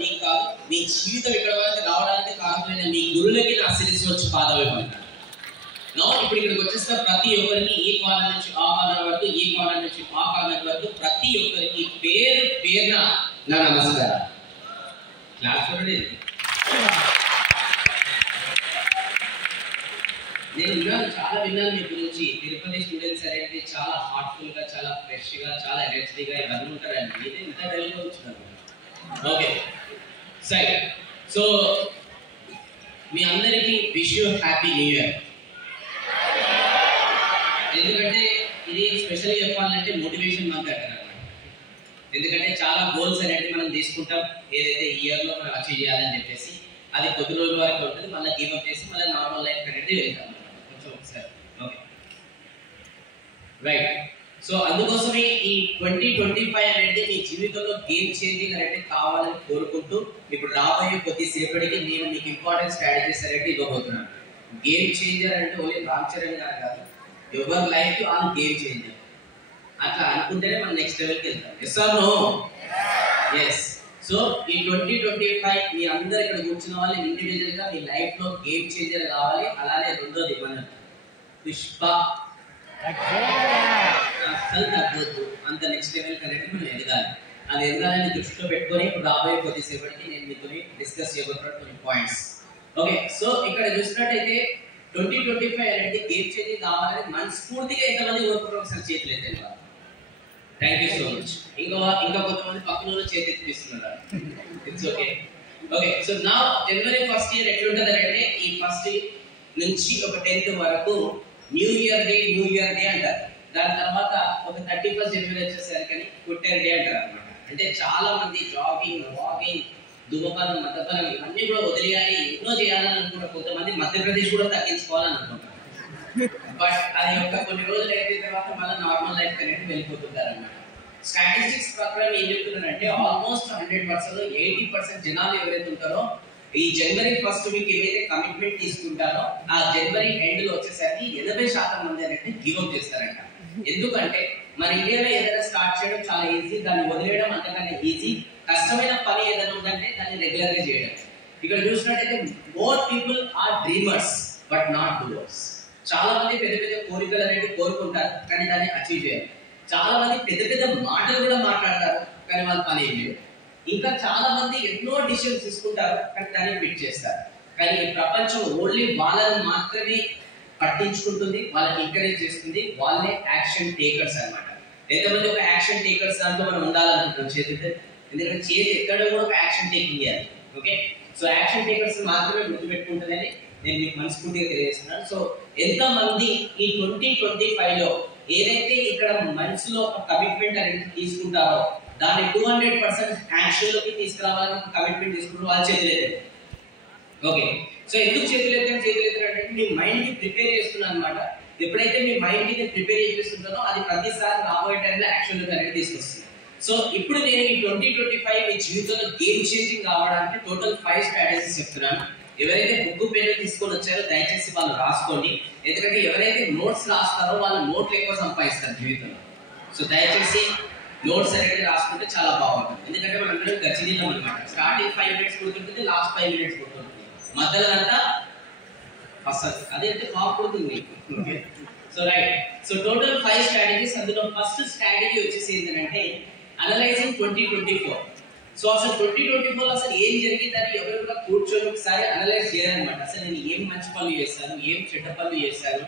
మీకు కాదు, మీ జీవితం ఇక్కడ వరకు రావడానికి కారణమైన మీ గురులకి నా శిరస్సు వచ్చి పాదవేయమంటాను. ఇప్పుడు ఇక్కడికి వచ్చేసిన ప్రతి ఒక్కరికి ఈ కార్నర్ నుంచి ఆ కార్నర్ వరకు, ఈ కార్నర్ నుంచి ఆ కార్నర్ వరకు ప్రతి ఒక్కరికి పేరు పేరున నా నమస్కారం. క్లాస్ నేను చాలా విన్నాను మీ గురించి. తిరుపతి స్టూడెంట్స్ అనేది చాలా హార్ట్ఫుల్ గా, చాలా ఫ్రెష్ గా, చాలా ఎనర్జెటిక్ గా ఇవన్నీ ఉంటారండి. ఇది ఇంత డల్ గా వచ్చినారు. ఓకే సరే, సో మీ అందరికీ wish you happy new year. ఎందుకంటే ఇది స్పెషల్గా చెప్పాలంటే మోటివేషన్ మంత్ అంటారు. ఎందుకంటే చాలా గోల్స్ అనేవి మనం తీసుకుంటాం, ఏదైతే ఇయర్ లో మనం అచీవ్ చేయాలని చెప్పేసి. అది కొద్ది రోజుల వరకు ఉంటుంది, మళ్ళీ గివప్ చేసి మళ్ళీ నార్మల్ లైఫ్ అనేది వెళ్తాం కొంచెం ఒకసారి. Okay right. సో అందుకోసమే ఈ 2025 అనేది మీ జీవితంలో గేమ్ చేంజింగ్ అనేది కావాలని కోరుకుంటూ ఇప్పుడు రాబోయే కొద్దిసేపటికి నేను మీకు ఇంపార్టెంట్ స్ట్రాటజీస్ అనేది ఇవ్వబోతున్నాను. గేమ్ చేంజర్ అంటే ఓన్లీ రామ్ చరణ్ గారు కాదు, ఎవరి లైఫ్ ఆన్ గేమ్ చేంజర్. అట్లా అనుకుంటేనే మనం నెక్స్ట్ లెవెల్కి వెళ్తాం. Yes or no? Yes. So ఈ 2025 మీ అందరు ఇక్కడ కూర్చున్న వాళ్ళు ఇండివిజువల్ గా మీ లైఫ్ లో గేమ్ చేంజర్ కావాలి. అలానే రెండోది మన పుష్ప అసలు తగ్గొద్దు, అంత నెక్స్ట్ లెవెల్ కనేది మనం ఎదగాలి. అది ఎదగాలని దృష్టిలో పెట్టుకొని ఇప్పుడు రాబోయే కొద్దిసేపటికి నేను మీతో డిస్కస్ చేయబోతున్న కొన్ని పాయింట్స్. ఓకే, సో ఇక్కడ చూసినట్టయితే 2025 అనేది గేమ్ చేంజింగ్ కావాలని మనస్ఫూర్తిగా ఎంతమంది కోరుకుంటారు ఒకసారి చేతులు ఎత్తండి. Thank you so much. ఇంకా కొంతమంది పక్కన వాళ్ళు చేతి ఎత్తిపిస్తున్నారు. It's okay. ఓకే, సో నా జనవరి ఫస్ట్ ఇయర్ ఎట్లుంటుంది అంటే ఈ ఫస్ట్ నుంచి ఒక 10th వరకు న్యూ ఇయర్ డే అంటారు. దాని తర్వాత ఒక 31st జనవరి వచ్చేసరికి కుట్టర్ డే అంటారు అనమాట. అంటే చాలా మంది జాగింగ్, వాకింగ్, ధూమపానం, మద్యపానం ఇవన్నీ కూడా వదిలేయాలి, ఎన్నో చేయాలని అనుకుంటారు. కొంతమంది మధ్యప్రదేశ్ కూడా తగ్గించుకోవాలని అనుకుంటారు. బట్ అది ఒక కొన్ని రోజులు అయిపోయిన తర్వాత మళ్ళీ నార్మల్ లైఫ్ అనేది వెళ్ళిపోతుంటారు అన్నమాట. స్టాటిస్టిక్స్ ప్రకారం ఏం చెప్తున్నారంటే ఆల్మోస్ట్ 100%లో 80% జనాలు ఎవరైతే ఉంటారో ఈ జనవరి ఫస్ట్ వీక్ ఏవైతే కమిట్మెంట్ తీసుకుంటారో ఆ జనవరి ఎండ్ లో వచ్చేసరికి 80% మంది అనేది గివ్ అప్ చేస్తారంట. ఎందుకంటే మన ఇండియాలో ఏదైనా స్టార్ట్ చేయడం చాలా ఈజీ, దాన్ని వదిలేయడం అంతకన్నా ఈజీ. కష్టమైన పని ఏదైనా ఉందంటే దాన్ని రెగ్యులర్ గా చేయడం. ఇక్కడ చూసినట్టయితే more people are dreamers but not doers. చాలా మంది పెద్ద పెద్ద కోరికలు అనేవి కోరుకుంటారు కానీ దాన్ని అచీవ్ చేయాలి. చాలా మంది పెద్ద పెద్ద మాటలు కూడా మాట్లాడతారు కానీ వాళ్ళ పని ఏం లేదు. ఇంకా చాలా మంది ఎన్నో డిసిషన్స్ తీసుకుంటారు కానీ దాన్ని ఫిట్ చేస్తారు. కానీ ఈ ప్రపంచం ఓన్లీ వాళ్ళని మాత్రమే పట్టించుకుంటుంది, వాళ్ళకి ఎంకరేజ్ చేస్తుంది. వాళ్ళే యాక్షన్ టేకర్స్ అన్నమాట. ఎంతమంది ఒక యాక్షన్ టేకర్స్ దాంట్లో మనం ఉండాలనుకుంటున్నాం చేతి. ఎందుకంటే చేతి ఎక్కడ కూడా ఒక యాక్షన్ టేకింగ్ చేయాలి. ఓకే, సో యాక్షన్ టేకర్స్ మాత్రమే గుర్తుపెట్టుకుంటుందని నేను మీకు మనస్ఫూర్తిగా తెలియజేస్తున్నాను. సో ఎంతమంది ఈ 2025లో ఏదైతే ఇక్కడ మనసులో ఒక కమిట్మెంట్ అనేది తీసుకుంటారో దాన్ని 200% యాక్షన్ లోకి తీసుకురావాలని కమిట్మెంట్ తీసుకుంటారు వాళ్ళ చేతులు. ఓకే, సో ఎందుకు చేతులు అంటే మీ మైండ్ ని ప్రిపేర్ చేస్తున్నా అనమాట. ఎప్పుడైతే మీ మైండ్ ని ప్రిపేర్ చేస్తుంటారో అది ప్రతిసారి రాబోయే టైంలో యాక్షన్ లోకి అనేది తీసుకొస్తుంది. సో ఇప్పుడు నేను ఈ 2025 మీ జీవితంలో గేమ్ చేంజింగ్ కావడానికి టోటల్ 5 స్ట్రాటజీస్ చెప్తున్నాను. ఎవరైతే బుక్ పెన్ను తీసుకొని వచ్చారో దయచేసి వాళ్ళు రాసుకోండి. ఎందుకంటే ఎవరైతే నోట్స్ రాస్తారో వాళ్ళు నోట్లు ఎక్కువ సంపాదిస్తారు జీవితంలో. సో దయచేసి నోట్స్ అనేది రాసుకుంటే చాలా బాగుంటుంది. ఎందుకంటే మనం అందరం గచ్చినీళ్ళం అనమాట. స్టార్టింగ్ 5 minutes గుర్తుంటుంది, లాస్ట్ 5 minutes గుర్తుంటుంది, మధ్యలో అంతా అసలు అదైతే బాగుంటుంది. So right, so total 5 strategies. అందులో ఫస్ట్ స్ట్రాటజీ వచ్చేసి ఏంటంటే అనలైజింగ్ 2024. సో అసలు 2024 అసలు ఏం జరిగిందని ఎవరు కూడా కూర్చొని ఒకసారి అనలైజ్ చేయాలన్నమాట. అసలు నేను ఏం మంచి పనులు చేశాను, ఏం చెడ్డ పనులు చేశాను,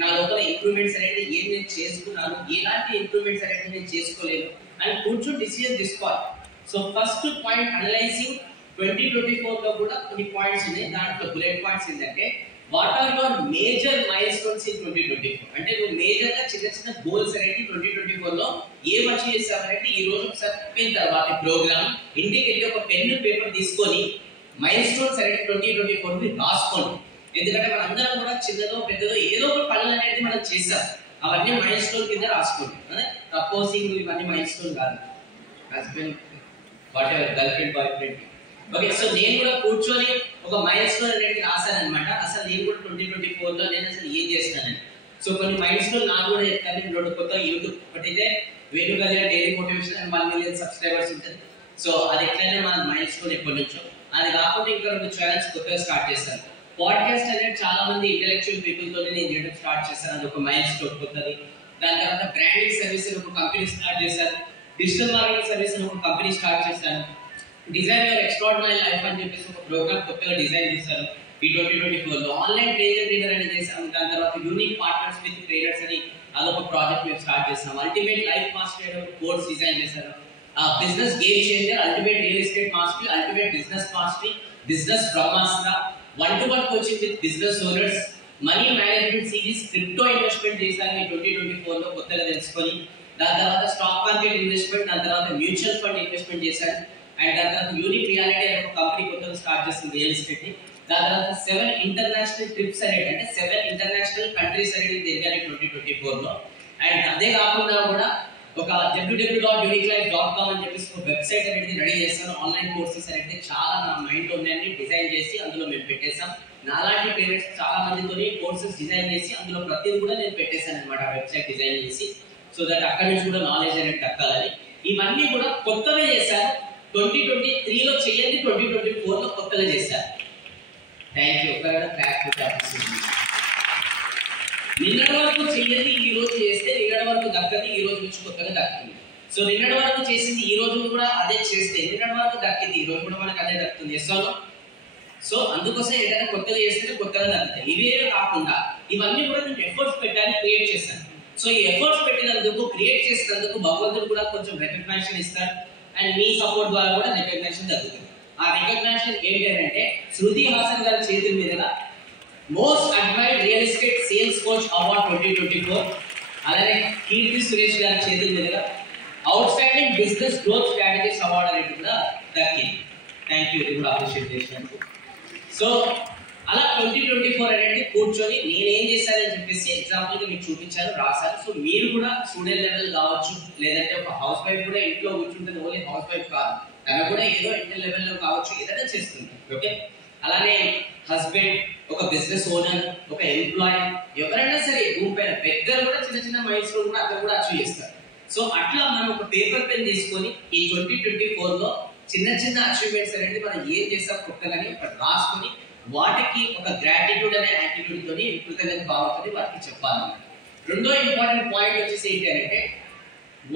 నా లోపల ఇంప్రూవ్మెంట్స్ అనేది ఏం నేను చేసుకున్నాను, ఎలాంటి ఇంప్రూవ్మెంట్స్ అనేది నేను చేసుకోలేను అని కూర్చొని డిసిజన్ తీసుకోవాలి. సో ఫస్ట్ పాయింట్ అనలైజింగ్ 2024లో కూడా కొన్ని పాయింట్స్ ఉన్నాయి. దాంట్లో బుల్లెట్ పాయింట్స్ ఏంటంటే what are your major milestones in 2024. అంటే నువ్వు మేజర్ గా చిన్న చిన్న గోల్స్ అనేది 2024లో ఏం అచీవ్ చేసావనేది ఈ రోజు ఒకసారి చెప్పిన తర్వాత ప్రోగ్రామ్ ఇంటికి వెళ్ళి ఒక పెన్ పేపర్ తీసుకొని మైల్ స్టోన్స్ అనేది 2024 రాసుకోండి. ఎందుకంటే మనందరం కూడా చిన్నదో పెద్దదో ఏదో ఒక పనులు అనేది మనం చేస్తాం, అవన్నీ మైల్ స్టోన్ కింద రాసుకోండి. ప్రపోజింగ్ ఇవన్నీ మైల్ స్టోన్ కాదు, husband what ever girl friend boy friend. Okay, so నేను కూడా కూర్చొని ఒక మైల్ స్టోన్ అనేది రాశాను అనమాట. అసలు నేను కూడా 2024లో నేను అసలు ఏం చేస్తానని. సో కొన్ని మైల్ స్టోన్ నాకు కూడా చెప్తాను. రెండు కొత్త యూట్యూబ్ ఒకటైతే వేణుగజ daily motivation and 1 million subscribers ఉంటుంది. సో అది ఎట్లయినా మన మైల్ స్టోన్ ఎప్పటి నుంచో. అది కాకుండా ఇంకా 2 ఛానల్స్ కొత్తగా స్టార్ట్ చేశాను. పాడ్కాస్ట్ అనేది చాలా మంది ఇంటెలెక్చువల్ పీపుల్ తోనే నేను చేయడం స్టార్ట్ చేశాను, అది ఒక మైల్ స్టోన్ కొత్తది. దాని తర్వాత బ్రాండింగ్ సర్వీస్ ఒక కంపెనీ స్టార్ట్ చేశాను, డిజిటల్ మార్కెటింగ్ సర్వీస్ ఒక కంపెనీ స్టార్ట్ చేశాను, డిజైన్ యువర్ ఎక్స్ట్రాడినరీ లైఫ్ అని చెప్పేసి ఒక ప్రోగ్రామ్ కొత్తగా డిజైన్ చేశాను ఈ 2024 లో. ఆన్లైన్ ట్రైనర్ అనేది చేశాను. దాని తర్వాత యూనిక్ పార్ట్నర్స్ విత్ ట్రైనర్స్ అని అదొక ప్రాజెక్ట్ మేము స్టార్ట్ చేసాం. అల్టిమేట్ లైఫ్ మాస్టరీ అనే కోర్స్ డిజైన్ చేశాను. Business game changer, ultimate real estate mastery, ultimate business mastery, business Brahmastra, 1-to-1 coaching with business owners, money management series, crypto investment చేశాను ఈ 2024 లో కొత్తగా తెలుసుకొని. దాని తర్వాత స్టాక్ మార్కెట్ ఇన్వెస్ట్మెంట్, దాని తర్వాత మ్యూచువల్ ఫండ్ ఇన్వెస్ట్మెంట్ చేశాను. అండ్ దాని తర్వాత యూనిక్ రియాలిటీ అనే ఒక కంపెనీ కొత్తగా స్టార్ట్ చేసింది రియల్ ఎస్టేట్ ని. దాని తర్వాత 7 ఇంటర్నేషనల్ ట్రిప్స్ అనేది, అంటే 7 ఇంటర్నేషనల్ కంట్రీస్ అనేది తిరిగాను 2024 లో. అండ్ అదే కాకుండా కూడా ఒక www.uniquelife.com అని చెప్పేసి ఒక వెబ్సైట్ అనేది రెడీ చేస్తాను. ఆన్లైన్ కోర్సెస్ అనేది చాలా నా మైండ్ ఉన్నాయని డిజైన్ చేసి అందులో మేము పెట్టేసాం. నాలాంటి పేరెంట్స్ చాలా మందితో కోర్సెస్ డిజైన్ చేసి అందులో ప్రతిదీ కూడా నేను పెట్టేశాను అనమాట, వెబ్సైట్ డిజైన్ చేసి. సో దట్ అక్కడి నుంచి కూడా నాలెడ్జ్ అనేది దక్కాలని ఇవన్నీ కూడా కొత్తగా చేశాను. 2023 లో చేయండి, 2024 లో కొత్తగా చేశారు. Thank you. నిన్నటి వరకు చెయ్యండి, ఈ రోజు చేస్తే నిన్నటి వరకు దక్కది, ఈ రోజు నుంచి కొత్తగా దక్కుతుంది. సో నిన్నటి వరకు చేసింది ఈ రోజు కూడా అదే చేస్తే నిన్నటి వరకు దక్కింది, ఈ రోజు కూడా మనకు అదే దక్కుతుంది. ఎస్వాలో సో అందుకోసం ఏదైనా కొత్తగా చేస్తే కొత్తగా దక్కుతాయి. ఇవే కాకుండా ఇవన్నీ కూడా నేను ఎఫర్ట్స్ పెట్టాలి, క్రియేట్ చేశాను. సో ఈ ఎఫర్ట్స్ పెట్టినందుకు, క్రియేట్ చేసినందుకు భగవంతుడు కూడా కొంచెం రికగ్నిషన్ ఇస్తాడు. అండ్ మీ సపోర్ట్ ద్వారా కూడా రికగ్నిషన్ దక్కుతుంది. ఆ రికగ్నిషన్ ఏంటి అంటే శృతి హాసన్ గారి చేతుల మీదుగా most admired real estate sales coach award 2024, అలానే కీర్తి సురేష్ గారి చేతుల మీదుగా out standing business growth strategies award అనేది కూడా దక్కింది. Thank you. ఇది కూడా అప్రిషియేట్ చేసినందుకు. సో అలా 2024 అనేది కూర్చొని నేను ఏం చేశానని చెప్పేసి ఎగ్జాంపుల్ గా మీకు చూపించాను, రాశాను. సో మీరు కూడా స్టూడెంట్ లెవెల్ కావచ్చు, లేదంటే ఒక హౌస్ వైఫ్ కూడా ఇంట్లో కూర్చుంటుంది, ఓన్లీ హౌస్ వైఫ్ కాదు, తన కూడా ఏదో ఇంటర్ లెవెల్ లో కావచ్చు, ఏదైనా చేస్తుంది. ఓకే, అలానే హస్బెండ్, ఒక బిజినెస్ ఓనర్, ఒక ఎంప్లాయీ, ఎవరైనా సరే భూమి పైన బెగ్గర్ కూడా చిన్న చిన్న మైల్స్ కూడా అక్కడ కూడా అచీవ్ చేస్తారు. సో అట్లా మనం ఒక పేపర్ పెన్ తీసుకొని ఈ 2024 లో చిన్న చిన్న అచీవ్మెంట్స్ అనేది మనం ఏం చేస్తాం కొత్తగాని అక్కడ రాసుకొని వాటికి ఒక గ్రాటిట్యూడ్ అనే యాటిట్యూడ్ తోని కృతజ్ఞత భావంతో వాటికి చెప్పాలన్నమాట. రెండో ఇంపార్టెంట్ పాయింట్ వచ్చేసి ఏంటి అంటే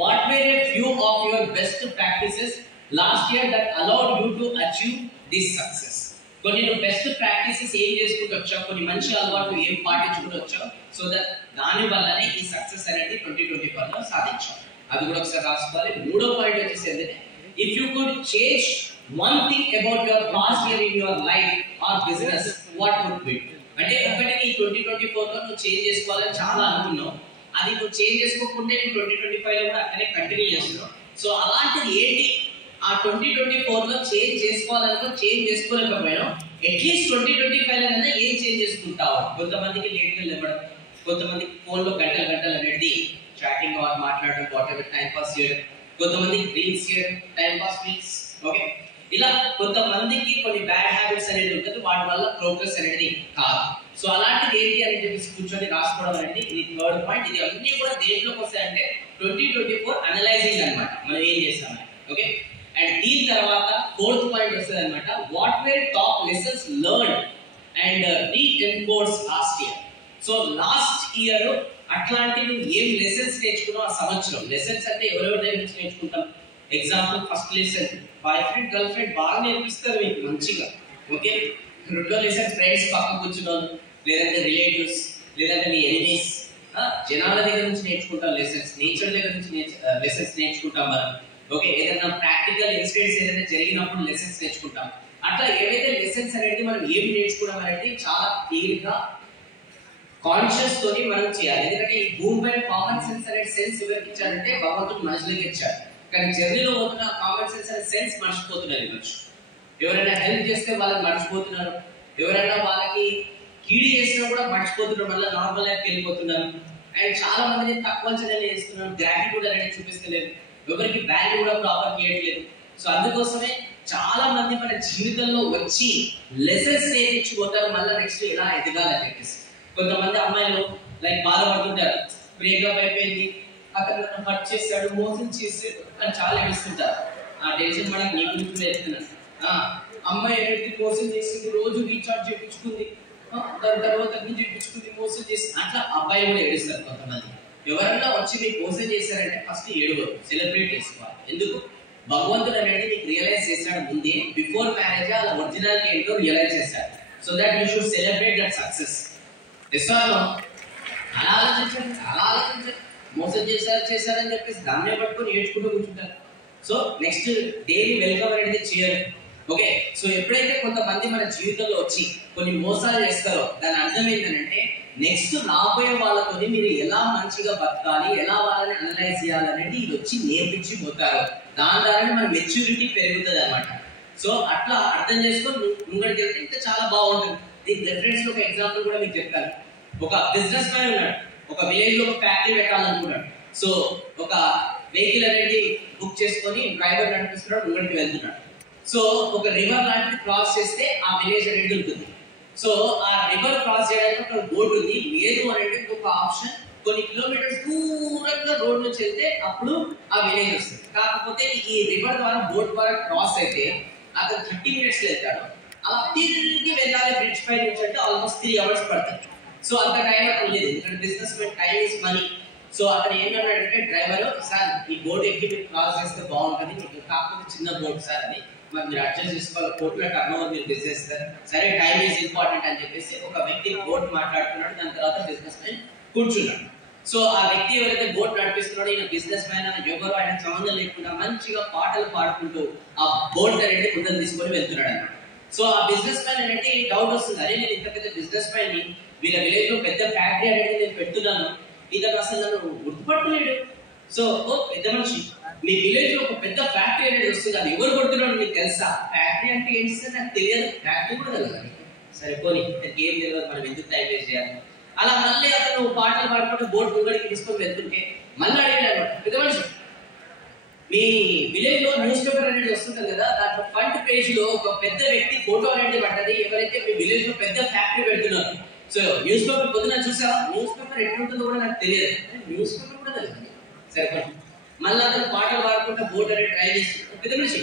what were a few of your best practices last year that allowed you to achieve this success. కొన్ని నువ్వు బెస్ట్ ప్రాక్టీసెస్ ఏం చేసుకుంటూ వచ్చావు, కొన్ని మంచి అలవాట్లు ఏం పాటించుకుంటూ వచ్చావు, సో దట్ దాని వల్లనే ఈ సక్సెస్ అనేది 2024 లో సాధించావు. అది కూడా ఒకసారి రాసుకోవాలి. మూడో పాయింట్ వచ్చేసి ఏంటంటే if you could change one thing about your past year in your life or business, what would be? అంటే ఒకటి నీ 2024 లో నువ్వు చేంజ్ చేసుకోవాలని చాలా అనుకున్నావు, అది నువ్వు చేంజ్ చేసుకోకుండా 2025 లో కూడా అక్కడే కంటిన్యూ చేస్తున్నావు. సో అలాంటిది ఏంటి ఆ 2024 లో చేంజ్ చేసుకోవాలనుకో, చేంజ్ చేసుకోలేకపోయినావు, అట్లీస్ట్ 2025 లో ఏం చేంజ్ చేసుకుంటావు? కొంతమందికి లేట్ గా లేవడం, కొంతమందికి ఫోన్ లో గంటలు అనేది చాటింగ్ ఆర్ మాట్లాడడం, వాట్ ఎవర్ టైం పాస్ చేయడం, కొంతమందికి రీల్స్ చేయడం, టైం పాస్ రీల్స్. ఓకే, ఇలా కొంతమందికి కొన్ని బ్యాడ్ హ్యాబిట్స్ అనేది ఉంటుంది, వాటి వల్ల ప్రోగ్రెస్ అనేది కాదు. సో అలాంటిది ఏంటి అని చెప్పేసి కూర్చొని రాసుకోవడం అనేది ఇది థర్డ్ పాయింట్. ఇది అన్ని కూడా దేంట్లోకి వస్తాయంటే 2024 అనలైజింగ్ అన్నమాట, మనం ఏం చేస్తామని. ఓకే, అండ్ దీని తర్వాత ఫోర్త్ పాయింట్ వస్తుంది అనమాట, what were top lessons learn and reinforce last year. So last year అట్లాంటి నువ్వు ఏం లెసన్స్ నేర్చుకున్నావు ఆ సంవత్సరం. లెసన్స్ అంటే ఎవరెవరి దగ్గర నుంచి నేర్చుకుంటాం. Example first lesson boy friend girl friend బాగా నేర్పిస్తారు మీకు మంచిగా. ఓకే, రెండో లెసన్ ఫ్రెండ్స్ పక్కన కూర్చున్నాను, లేదంటే రిలేటివ్స్, లేదంటే మీ ఎనిమీస్, జనాల దగ్గర నుంచి నేర్చుకుంటాం లెసన్స్, నేచర్ దగ్గర నుంచి లెసన్స్ నేర్చుకుంటాం మనం. ఓకే, ఏదైనా ప్రాక్టికల్ ఇన్సిడెంట్స్ ఏదైనా జరిగినప్పుడు లెసన్స్ నేర్చుకుంటాం. అట్లా ఏవైతే లెసన్స్ అనేది మనం ఏం నేర్చుకోవడం అనేది చాలా క్లియర్ గా కాన్షియస్ తోని మనం చేయాలి. ఎందుకంటే ఈ భూమి పైన కామన్ సెన్స్ అనే సెన్స్ ఎవరికి ఇచ్చారంటే భగవంతుడు మనుషులకి ఇచ్చారు. కానీ జర్నీలో పోతున్న కామన్ సెన్స్ అనే సెన్స్ మర్చిపోతున్నారు మనుషులు. ఎవరైనా హెల్ప్ చేస్తే వాళ్ళకి మర్చిపోతున్నారు, ఎవరైనా వాళ్ళకి కీడి చేసినా కూడా మర్చిపోతున్నారు, మళ్ళీ నార్మల్ లైఫ్కి వెళ్ళిపోతున్నారు. అండ్ చాలా మందిని తక్కువ అంచనాలు చేస్తున్నారు, గ్రాటిట్యూడ్ అనేది చూపిస్తలేదు, ఎవరికి వాల్యూ కూడా ప్రాపర్ చేయట్లేదు. సో అందుకోసమే చాలా మంది మన జీవితంలో వచ్చి లెసన్స్ నేర్పించిపోతారు, మళ్ళీ నెక్స్ట్ ఎలా ఎదగాలని చెప్పేసి. కొంతమంది అమ్మాయిలు లైక్ బాధపడుతుంటారు, బ్రేకప్ అయిపోయింది, అతను నన్ను హర్ట్ చేశాడు, మోసం చేసాడు అని చాలా ఏడుస్తుంటారు. ఆ టెన్షన్ మనకి నీ గురించి చెప్తున్నాను. అమ్మాయి అనేది మోసం చేసింది, రోజు రీఛార్జ్ చేయించుకుంది, దాని తర్వాత అన్ని చేయించుకుంది, మోసం చేసి అట్లా అబ్బాయి కూడా ఏడుస్తారు కొంతమంది. ఎవరైనా వచ్చి మీకు మోసం చేశారంటే ఫస్ట్ ఏడవరు, సెలబ్రేట్ చేసుకోవాలి. ఎందుకు? భగవంతుడు అనేది మీకు రియలైజ్ చేశాడు ముందే, బిఫోర్ మ్యారేజ్ అలా ఒరిజినాలిటీ ఏంటో రియలైజ్ చేశాడు. So that you should celebrate that success. అలా ఆలోచించండి, చాలా ఆలోచించండి. మోసం చేశారని చెప్పేసి దాన్నే పట్టుకొని ఏడ్చుకుంటూ కూర్చుంటారు. సో నెక్స్ట్ డైలీ వెల్కమ్ అనేది చేయరు. ఓకే, సో ఎప్పుడైతే కొంతమంది మన జీవితంలో వచ్చి కొన్ని మోసాలు చేస్తారో దాని అర్థం ఏంటంటే నెక్స్ట్ రాబోయే వాళ్ళతో మీరు ఎలా మంచిగా బతకాలి, ఎలా వాళ్ళని అనలైజ్ చేయాలనేది ఇది వచ్చి నేర్పించి పోతారు. దాని ద్వారా మన మెచ్యూరిటీ పెరుగుతుంది అనమాట. సో అట్లా అర్థం చేసుకొని ముంగడికి వెళ్తే ఇంకా చాలా బాగుంటుంది. దీని రెఫరెన్స్ లో ఒక ఎగ్జాంపుల్ కూడా మీకు చెప్తాను. ఒక బిజినెస్ మ్యాన్ ఉన్నాడు, ఒక విలేజ్ లో ఒక ఫ్యాక్టరీ పెట్టాలనుకున్నాడు. సో ఒక వెహికల్ అనేది బుక్ చేసుకొని డ్రైవర్ నడిపిస్తున్నాడు, ముంగడికి వెళ్తున్నాడు. సో ఒక రివర్ లాంటిది క్రాస్ చేస్తే ఆ విలేజ్ అనేది ఉంటుంది. సో ఆ రివర్ క్రాస్ చేయడానికి ఒక బోర్డు ఉంది. లేదు అనేది ఒక ఆప్షన్, కొన్ని కిలోమీటర్స్ దూరంగా రోడ్ నుంచి వెళ్తే అప్పుడు ఆ విలేజ్ వస్తుంది. కాకపోతే ఈ రివర్ ద్వారా బోట్ ద్వారా క్రాస్ అయితే అతను 30 minutes వెళ్తాడు. అలా తిరిగి వెళ్ళాలి బ్రిడ్జ్ పై నుంచి అంటే ఆల్మోస్ట్ 3 hours పడుతుంది. సో అంత టైం అతను లేదు, ఎందుకంటే business men time is money. So అతను ఏమన్నాడంటే డ్రైవర్, సార్ ఈ బోట్ ఎక్కి మీరు క్రాస్ చేస్తే బాగుంటుంది, మీకు కాకపోతే చిన్న బోట్ సార్ అని, మరి మీరు అడ్జస్ట్ చేసుకోవాలి, కోట్ల టర్న్ ఓవర్ మీరు బిజినెస్ సార్, సరే టైం ఈజ్ ఇంపార్టెంట్ అని చెప్పేసి ఒక వ్యక్తి బోట్ మాట్లాడుతున్నాడు. దాని తర్వాత బిజినెస్ మ్యాన్ కూర్చున్నాడు. సో ఆ వ్యక్తి ఎవరైతే బోట్ నడిపిస్తున్నాడో ఈయన బిజినెస్ మ్యాన్ అని ఎవరు ఆయన సంబంధం లేకుండా మంచిగా పాటలు పాడుకుంటూ ఆ బోట్ అనేది ముందర తీసుకొని వెళ్తున్నాడు అన్నమాట. సో ఆ బిజినెస్ మ్యాన్ అనేది డౌట్ వస్తుంది, అరే నేను ఇంత పెద్ద బిజినెస్ మ్యాన్ ని, వీళ్ళ విలేజ్ లో పెద్ద ఫ్యాక్టరీ అనేది నేను పెడుతున్నాను, ఇతను అసలు నన్ను గుర్తుపట్టలేడు. సో ఓ పెద్ద మనిషి, మీ విలేజ్ లో ఒక పెద్ద ఫ్యాక్టరీ అనేది వస్తుంది, అది ఎవరు కొడుతున్నాడు మీకు తెలుసా? ఫ్యాక్టరీ అంటే ఏంటి సార్ నాకు తెలియదు. ఫ్యాక్టరీ కూడా తెలియదు. సరే పోనీ ఏం తెలియదు, మనం ఎందుకు టైం వేస్ట్ చేయాలి? అలా మళ్ళీ అతను పాటలు పాడుకుంటూ బోట్ ముంగడికి తీసుకొని వెళ్తుంటే మళ్ళీ అడిగాడు అనమాట, పెద్ద మనిషి మీ విలేజ్ లో న్యూస్ పేపర్ అనేది వస్తుంది కదా, దాంట్లో ఫ్రంట్ పేజ్ లో ఒక పెద్ద వ్యక్తి ఫోటో అనేది పడ్డది, ఎవరైతే మీ విలేజ్ లో పెద్ద ఫ్యాక్టరీ పెడుతున్నారు. సో న్యూస్ పేపర్ పొద్దున చూసావా? న్యూస్ పేపర్ ఎట్లుంటుందో కూడా నాకు తెలియదు. న్యూస్ పేపర్ కూడా తెలియదు. సరే మళ్ళీ అతను పాటలు పాడుకుంటూ బోట్ అనేది ట్రై చేస్తున్నాడు. పెద్ద మనిషి,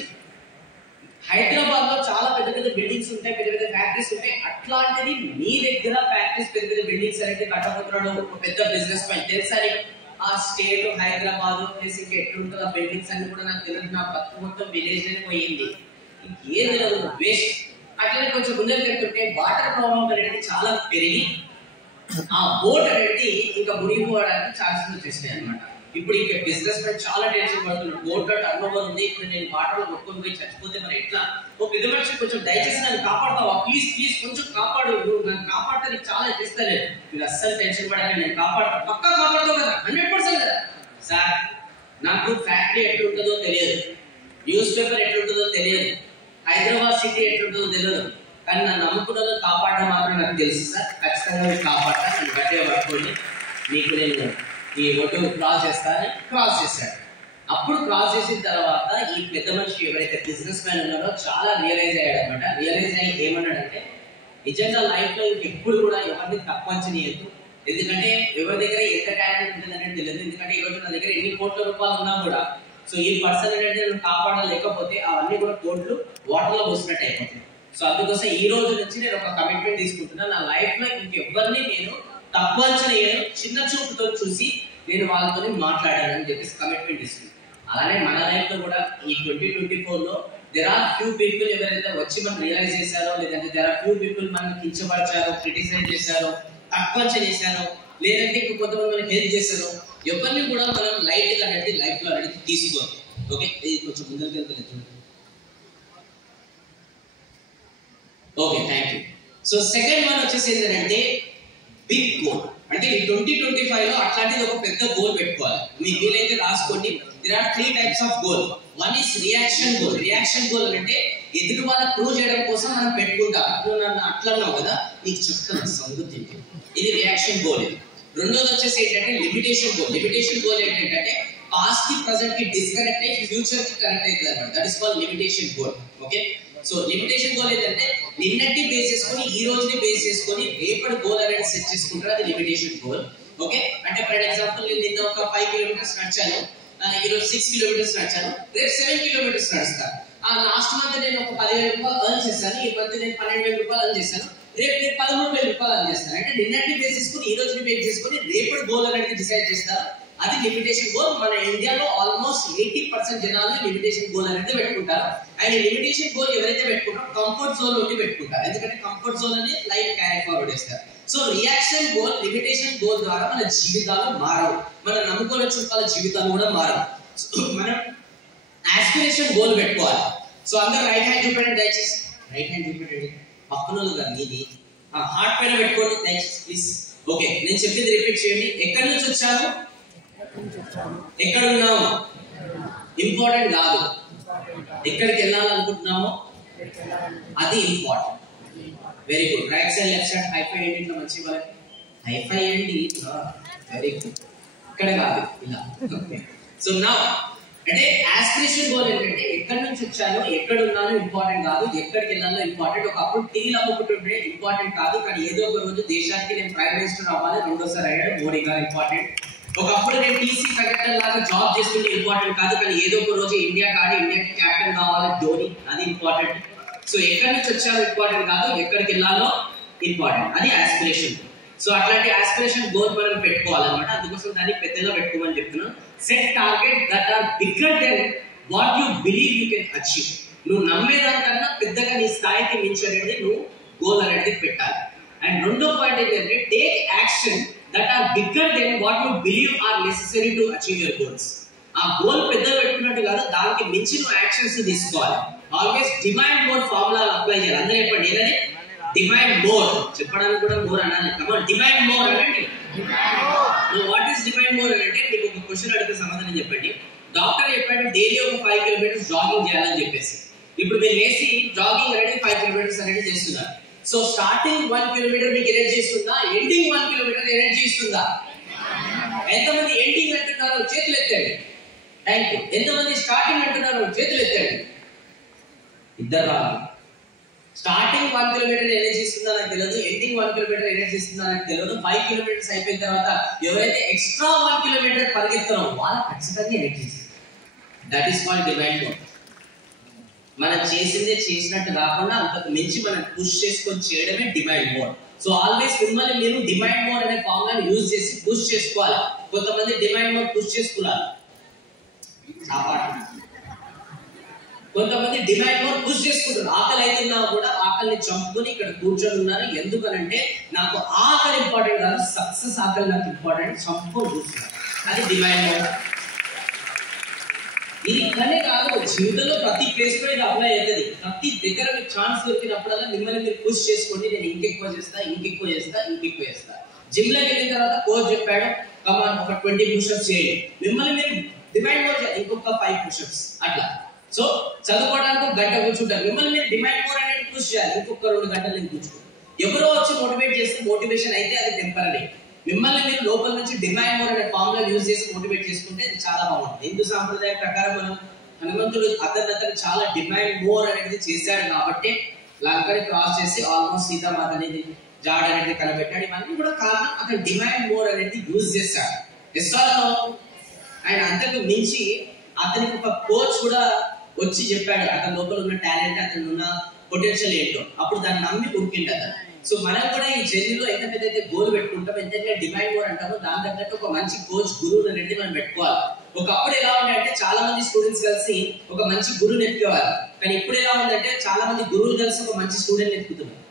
హైదరాబాద్ లో చాలా పెద్ద పెద్ద బిల్డింగ్స్ ఉంటాయి, పెద్ద పెద్ద ఫ్యాక్టరీస్ ఉంటాయి, అట్లాంటిది మీ దగ్గర ఫ్యాక్టరీస్ పెద్ద పెద్ద బిల్డింగ్స్ అనేది కట్టబోతున్నాడు ఒక పెద్ద బిజినెస్ మ్యాన్, తెలుసా? ఆ స్టేట్ హైదరాబాద్ ప్లేస్ ఇంకా ఎట్లుంటుంది, ఆ బిల్డింగ్స్ అన్ని కూడా నాకు తెలియదు, నా బతుకు మొత్తం విలేజ్ అని పోయింది, ఇంకేం తెలియదు, వేస్ట్. అట్లనే కొంచెం ముందరికి వెళ్తుంటే వాటర్ ప్రాబ్లం అనేది చాలా పెరిగి ఆ బోట్ అనేది ఇంకా మునిగిపోవడానికి ఛాన్సెస్ వచ్చేసినాయి అనమాట. ఇప్పుడు ఇంకా బిజినెస్ మ్యాన్ చాలా టెన్షన్ పడుతున్నాడు, బోట్ లో టర్న్ ఓవర్ ఉంది, ఇప్పుడు నేను వాటర్ లో మొక్కుని పోయి చచ్చిపోతే మరి ఎట్లా? ఓ పెద్ద మనిషి కొంచెం దయచేసి నన్ను కాపాడుతావా, ప్లీజ్ ప్లీజ్ కొంచెం కాపాడు, నువ్వు నన్ను కాపాడితే నీకు చాలా ఇస్తాను, మీరు అస్సలు టెన్షన్ పడకండి, నేను కాపాడుతా, పక్కా కాపాడుతావు కదా, 100% కదా. సార్ నాకు ఫ్యాక్టరీ ఎట్లుంటుందో తెలియదు, న్యూస్ పేపర్ ఎట్లుంటుందో తెలియదు, హైదరాబాద్ సిటీ ఎట్లుంటుందో తెలియదు, కానీ నన్ను నమ్ముకున్నదో కాపాడడం మాత్రం నాకు తెలుసు సార్, ఖచ్చితంగా మీరు కాపాడతా, నన్ను గట్టిగా పట్టుకోండి, మీకు నేను ఈ ఒడ్డు క్రాస్ చేస్తానని క్రాస్ చేశాడు. అప్పుడు క్రాస్ చేసిన తర్వాత ఈ పెద్ద మనిషి ఎవరైతే బిజినెస్ మ్యాన్ ఉన్నారో చాలా రియలైజ్ అయ్యాడు అనమాట. రియలైజ్ అయ్యి ఏమన్నాడంటే, నిజంగా లైఫ్ లో ఎప్పుడు కూడా ఎవరిని తక్కువ అంచనీయద్దు, ఎందుకంటే ఎవరి దగ్గర ఎంత టాలెంట్ ఉంటుందనేది తెలియదు. ఎందుకంటే ఈ రోజు నా దగ్గర ఎన్ని కోట్ల రూపాయలు ఉన్నా కూడా సో ఈ పర్సన్ అనేది నేను కాపాడలేకపోతే అవన్నీ కూడా కోట్లు వాటర్ లో పోసినట్టు అయిపోతుంది. సో అందుకోసం ఈ రోజు నుంచి నేను ఒక కమిట్మెంట్ తీసుకుంటున్నాను, నా లైఫ్ లో ఇంకెవ్వరిని నేను తక్కువ అంచనా చిన్న చూపుతో చూసి నేను వాళ్ళతో మాట్లాడాలని చెప్పేసి కమిట్మెంట్ ఇస్తుంది. అలానే మన లైఫ్ లో కూడా ఈ 2024 లో దేర్ ఆర్ ఫ్యూ పీపుల్ ఎవరైతే వచ్చి మనం రియలైజ్ చేశారో, లేదంటే దేర్ ఆర్ ఫ్యూ పీపుల్ మనం కించపరిచారో, క్రిటిసైజ్ చేశారో, తక్కువ అంచనా చేశారో, లేదంటే ఇంకో కొంతమంది మనకి హెల్ప్ చేశారో, ఎవరిని కూడా మనం లైట్ గా అనేది లైఫ్ లో అనేది తీసుకోవాలి. ఓకే, ఇది కొంచెం ముందరికి వెళ్తుంది. Okay, thank you. So second one వచ్చేసి ఏంటంటే బిగ్ గోల్. అంటే ఈ 2025 లో అట్లాంటిది ఒక పెద్ద గోల్ పెట్టుకోవాలి. మీకు వీలైతే రాసుకోండి. There are 3 types of goal. One is reaction goal. Reaction goal అంటే ఎదుటి వాళ్ళ ప్రూవ్ చేయడం కోసం మనం పెట్టుకుంటాం. నువ్వు నన్ను అట్లా అన్నావు కదా, నీకు చెప్తాను సంగతి, ఇది రియాక్షన్ గోల్. ఇది రెండోది వచ్చేసి ఏంటంటే లిమిటేషన్ గోల్. లిమిటేషన్ గోల్ ఏంటంటే పాస్ట్ కి ప్రెజెంట్ కి డిస్కనెక్ట్ అయ్యి ఫ్యూచర్ కి కనెక్ట్ అవుతుంది అనమాట. That is called limitation goal. Okay, so limitation goal ఏంటంటే నిన్నటి బేస్ చేసుకొని ఈ రోజుని బేస్ చేసుకొని రేపటి గోల్ అనేది సెట్ చేసుకుంటారు, అది లిమిటేషన్ గోల్. ఓకే, అంటే ఫర్ ఎగ్జాంపుల్ నేను నిన్న ఒక 5 కిలోమీటర్స్ నడిచాను, ఈరోజు 6 కిలోమీటర్స్ నడిచాను, రేపు 7 కిలోమీటర్స్ నడుస్తాను. లాస్ట్ మంత్ నేను ఒక 10,000 రూపాయలు ఎర్న్ చేశాను, ఈ మంత్ నేను 12,000 రూపాయలు ఎర్న్ చేశాను, రేపు నేను 13,000 రూపాయలు ఎర్న్ చేస్తాను. అంటే నిన్నటి బేస్ చేసుకుని ఈ రోజుని బేస్ చేసుకుని రేపటి గోల్ అనేది డిసైడ్ చేస్తారు. అది లిమిటేషన్ గోల్. మన ఇండియాలో ఆల్మోస్ట్ 80% జనాలు లిమిటేషన్ గోల్ అనేది పెట్టుకుంటారు. అండ్ లిమిటేషన్ గోల్ ఎవరైతే పెట్టుకుంటారో కంఫర్ట్ జోన్ నుండి పెట్టుకుంటారు, ఎందుకంటే కంఫర్ట్ జోన్ అనేది లైఫ్ క్యారీ ఫార్వర్డ్ చేస్తారు. So reaction goal, limitation goal ద్వారా మన జీవితాలు మారవు, మన నమ్ముకున్న చుట్టాల జీవితాలు కూడా మారవు. మనం ఆస్పిరేషన్ గోల్ పెట్టుకోవాలి. సో అందరూ రైట్ హ్యాండ్ చూపెట్టండి దయచేసి, రైట్ హ్యాండ్ చూపెట్టండి, పక్కన మీది హార్ట్ పైన పెట్టుకోండి దయచేసి ప్లీజ్. ఓకే, నేను చెప్పింది రిపీట్ చేయండి. ఎక్కడి నుంచి వచ్చాము, ఎక్కడ ఉన్నాము ఇంపార్టెంట్ కాదు, ఎక్కడికి వెళ్ళాలనుకుంటున్నామో అది important. Very good. Right side left side high five ఏంటి, ఇట్లా మంచి వాళ్ళకి హైఫై ఏంటి, వెరీ గుడ్. ఇక్కడ కాదు ఇలా. సో నా అంటే ఆస్పిరేషన్ గోల్ ఏంటంటే ఎక్కడి నుంచి వచ్చాను, ఎక్కడ ఉన్నాను ఇంపార్టెంట్ కాదు, ఎక్కడికి వెళ్ళాలో ఇంపార్టెంట్. ఒకప్పుడు టీలు అమ్ముకుంటుంటే ఇంపార్టెంట్ కాదు, కానీ ఏదో ఒక రోజు దేశానికి నేను ప్రైమ్ మినిస్టర్ అవ్వాలి, రెండోసారి అయ్యాడు మోడీ గారు, ఇంపార్టెంట్. ఒకప్పుడు నేను టీసీ కండక్టర్ లాగా జాబ్ చేస్తుంటే ఇంపార్టెంట్ కాదు, కానీ ఏదో ఒక రోజు ఇండియాకి క్యాప్టెన్ కావాలి ధోని, అది ఇంపార్టెంట్. సో ఎక్కడి నుంచి వచ్చారో ఇంపార్టెంట్ కాదు, ఎక్కడికి వెళ్ళాలో ఇంపార్టెంట్, అది ఆస్పిరేషన్. సో అట్లాంటి ఆస్పిరేషన్ గోల్ మనం పెట్టుకోవాలన్నమాట. అందుకోసం దాన్ని పెద్దగా పెట్టుకోమని చెప్తున్నాను. Set target that are bigger than what you believe you can achieve. నువ్వు నమ్మేదానికన్నా పెద్దగా నీ స్థాయికి మించి అనేది నువ్వు గోల్ అనేది పెట్టాలి. అండ్ రెండో పాయింట్ ఏంటంటే take action that are bigger than what you believe are necessary to achieve your goals. ఆ గోల్ పెద్దగా పెట్టుకున్నట్టు కాదు, దానికి మించి నువ్వు యాక్షన్స్ తీసుకోవాలి. Always demand more formula apply చేయాలి. అందరూ చెప్పండి, ఏదని డిమాండ్ మోర్, చెప్పడానికి కూడా మోర్ అనాలి. కమాన్, డిమాండ్ మోర్ అనండి. వాట్ ఈస్ డిమాండ్ మోర్ అంటే మీకు ఒక క్వశ్చన్ అడిగితే సమాధానం చెప్పండి. డాక్టర్ చెప్పాడు డైలీ ఒక 5 కిలోమీటర్స్ జాగింగ్ చేయాలని చెప్పేసి. ఇప్పుడు మీరు లేచి జాగింగ్ అనేది 5 కిలోమీటర్స్ అనేది చేస్తున్నారు. సో స్టార్టింగ్ 1 కిలోమీటర్ మీకు ఎనర్జీ ఇస్తుందా, ఎండింగ్ 1 కిలోమీటర్ ఎనర్జీ ఇస్తుందా? ఎంతమంది ఎండింగ్ అంటున్నారు చేతులు ఎత్తండి. Thank you. ఎంతమంది స్టార్టింగ్ అంటున్నారు చేతులు ఎత్తండి. ఇద్దరు రావాలి. స్టార్టింగ్ 1 కిలోమీటర్ ఎనర్జీ ఇస్తుందా నాకు తెలియదు, ఎండింగ్ 1 కిలోమీటర్ ఎనర్జీ ఇస్తుందా నాకు తెలియదు. 5 కిలోమీటర్స్ అయిపోయిన తర్వాత ఎవరైతే ఎక్స్ట్రా 1 కిలోమీటర్ పరిగెత్తారో వాళ్ళు ఖచ్చితంగా ఎనర్జీ ఇస్తారు. That is called demand more. మనం చేసిందే చేసినట్టు కాకుండా అంతకు మించి మనం పుష్ చేసుకొని చేయడమే డిమాండ్ మోర్. సో ఆల్వేస్ మిమ్మల్ని మీరు డిమాండ్ మోర్ అనే ఫార్ములాని యూజ్ చేసి పుష్ చేసుకోవాలి. కొంతమంది డిమాండ్ మోర్ పుష్ చేసుకున్నారు, కొంతమంది డిమాండ్ మోర్ పుష్ చేసుకుంటారు. ఆకలి అవుతున్నా కూడా ఆకలిని చంపుకొని ఇక్కడ కూర్చొని ఉన్నారు. ఎందుకనంటే నాకు ఆకలి ఇంపార్టెంట్ కాదు, సక్సెస్ ఆకలి నాకు ఇంపార్టెంట్, చంపుకొని కూర్చున్నారు. అది డిమాండ్ మోర్. ఇది ఇక్కడనే కాదు, జీవితంలో ప్రతి ప్లేస్ లో ఇది అప్లై అవుతుంది. ప్రతి దగ్గర మీకు ఛాన్స్ దొరికినప్పుడల్లా మిమ్మల్ని మీరు పుష్ చేసుకోండి. నేను ఇంకెక్కువ చేస్తా, ఇంకెక్కువ చేస్తా, ఇంకెక్కువ చేస్తా. జిమ్ లోకి వెళ్ళిన తర్వాత కోచ్ చెప్పాడు కమాన్ ఒక 20 పుషప్స్ చేయండి. మిమ్మల్ని మీరు డిమాండ్ మోర్ చేయాలి, ఇంకొక 5 పుషప్స్ అట్లా. సో చదువుకోవడానికి 1 గంట కూర్చుంటారు, మిమ్మల్ని మీరు డిమాండ్ మోర్ అనేది పుష్ చేయాలి, ఇంకొక 2 గంటలు నేను కూర్చుంటాను. ఎవరో వచ్చి మోటివేట్ చేస్తే మోటివేషన్ అయితే అది టెంపరీ. మిమ్మల్ని మీరు లోపల నుంచి డిమాండ్ మోర్ అనే ఫార్ములా యూజ్ చేసి మోటివేట్ చేసుకుంటే అది చాలా బాగుంటుంది. హిందూ సాంప్రదాయం ప్రకారం మనం హనుమంతుడు అతను చాలా డిమాండ్ మోర్ అనేది చేశాడు కాబట్టి లంకని క్రాస్ చేసి ఆల్మోస్ట్ సీతామాత అనేది జాడ అనేది కనిపెట్టాడు. ఇవన్నీ కూడా కారణం అతను డిమాండ్ మోర్ అనేది యూజ్ చేశాడు. ఆయన అంతకు మించి అతనికి ఒక కోచ్ కూడా వచ్చి చెప్పాడు అతని లోపల ఉన్న టాలెంట్, అతను ఉన్న పొటెన్షియల్ ఏంటో. అప్పుడు దాన్ని నమ్మి ఉరికిండు అతను. సో మనం కూడా ఈ జర్నీలో ఎంతైతే గోల్ పెట్టుకుంటాం, ఎంతైతే డిమాండ్ మోర్ అంటామో దాని తగ్గట్టు ఒక మంచి కోచ్, గురువు అనేది మనం పెట్టుకోవాలి. ఒకప్పుడు ఎలా ఉందంటే చాలా మంది స్టూడెంట్స్ కలిసి ఒక మంచి గురువుని ఎత్తుకోవాలి, కానీ ఇప్పుడు ఎలా ఉందంటే చాలా మంది గురువులు కలిసి ఒక మంచి స్టూడెంట్ ఎత్తుకుతున్నారు.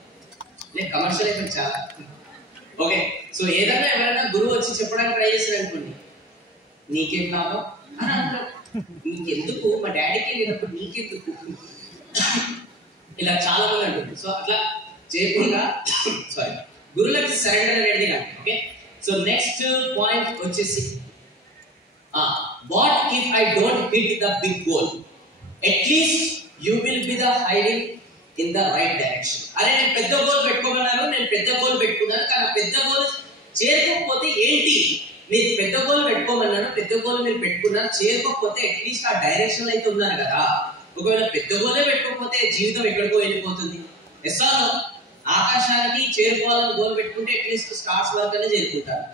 నేను కమర్షియల్ అయితే చాలా ఓకే. సో ఏదైనా ఎవరైనా గురువు వచ్చి చెప్పడానికి ట్రై చేశారు అనుకోండి, నీకేం లాభం అని అంటారు. నీకెందుకు, మా డాడీకి లేనప్పుడు నీకెందుకు, ఇలా చాలా మంది అంటుంది. సో అట్లా చేయకుండా గురువులకు సరెండర్ అనేది కానీ. ఓకే, సో నెక్స్ట్ పాయింట్ వచ్చేసి what if I don't hit the big goal, at least you will be the heading in the right direction. అరే నేను పెద్ద గోల్ పెట్టుకోమన్నారు, నేను పెద్ద గోల్ పెట్టుకున్నాను, కానీ పెద్ద గోల్ చేరుకోకపోతే ఏంటి? మీరు పెద్ద గోల్ పెట్టుకోమన్నారు, పెద్ద గోల్ మీరు పెట్టుకున్నారు, చేరుకోకపోతే అట్లీస్ట్ ఆ డైరెక్షన్ అయితే ఉన్నారు కదా. ఒకవేళ పెద్ద గోలే పెట్టుకోకపోతే జీవితం ఎక్కడికో వెళ్ళిపోతుంది. ఆకాశానికి చేరుకోవాలని గోల్ పెట్టుకుంటే అట్లీస్ట్ స్టార్స్ వరకనే చేరుకుంటారు.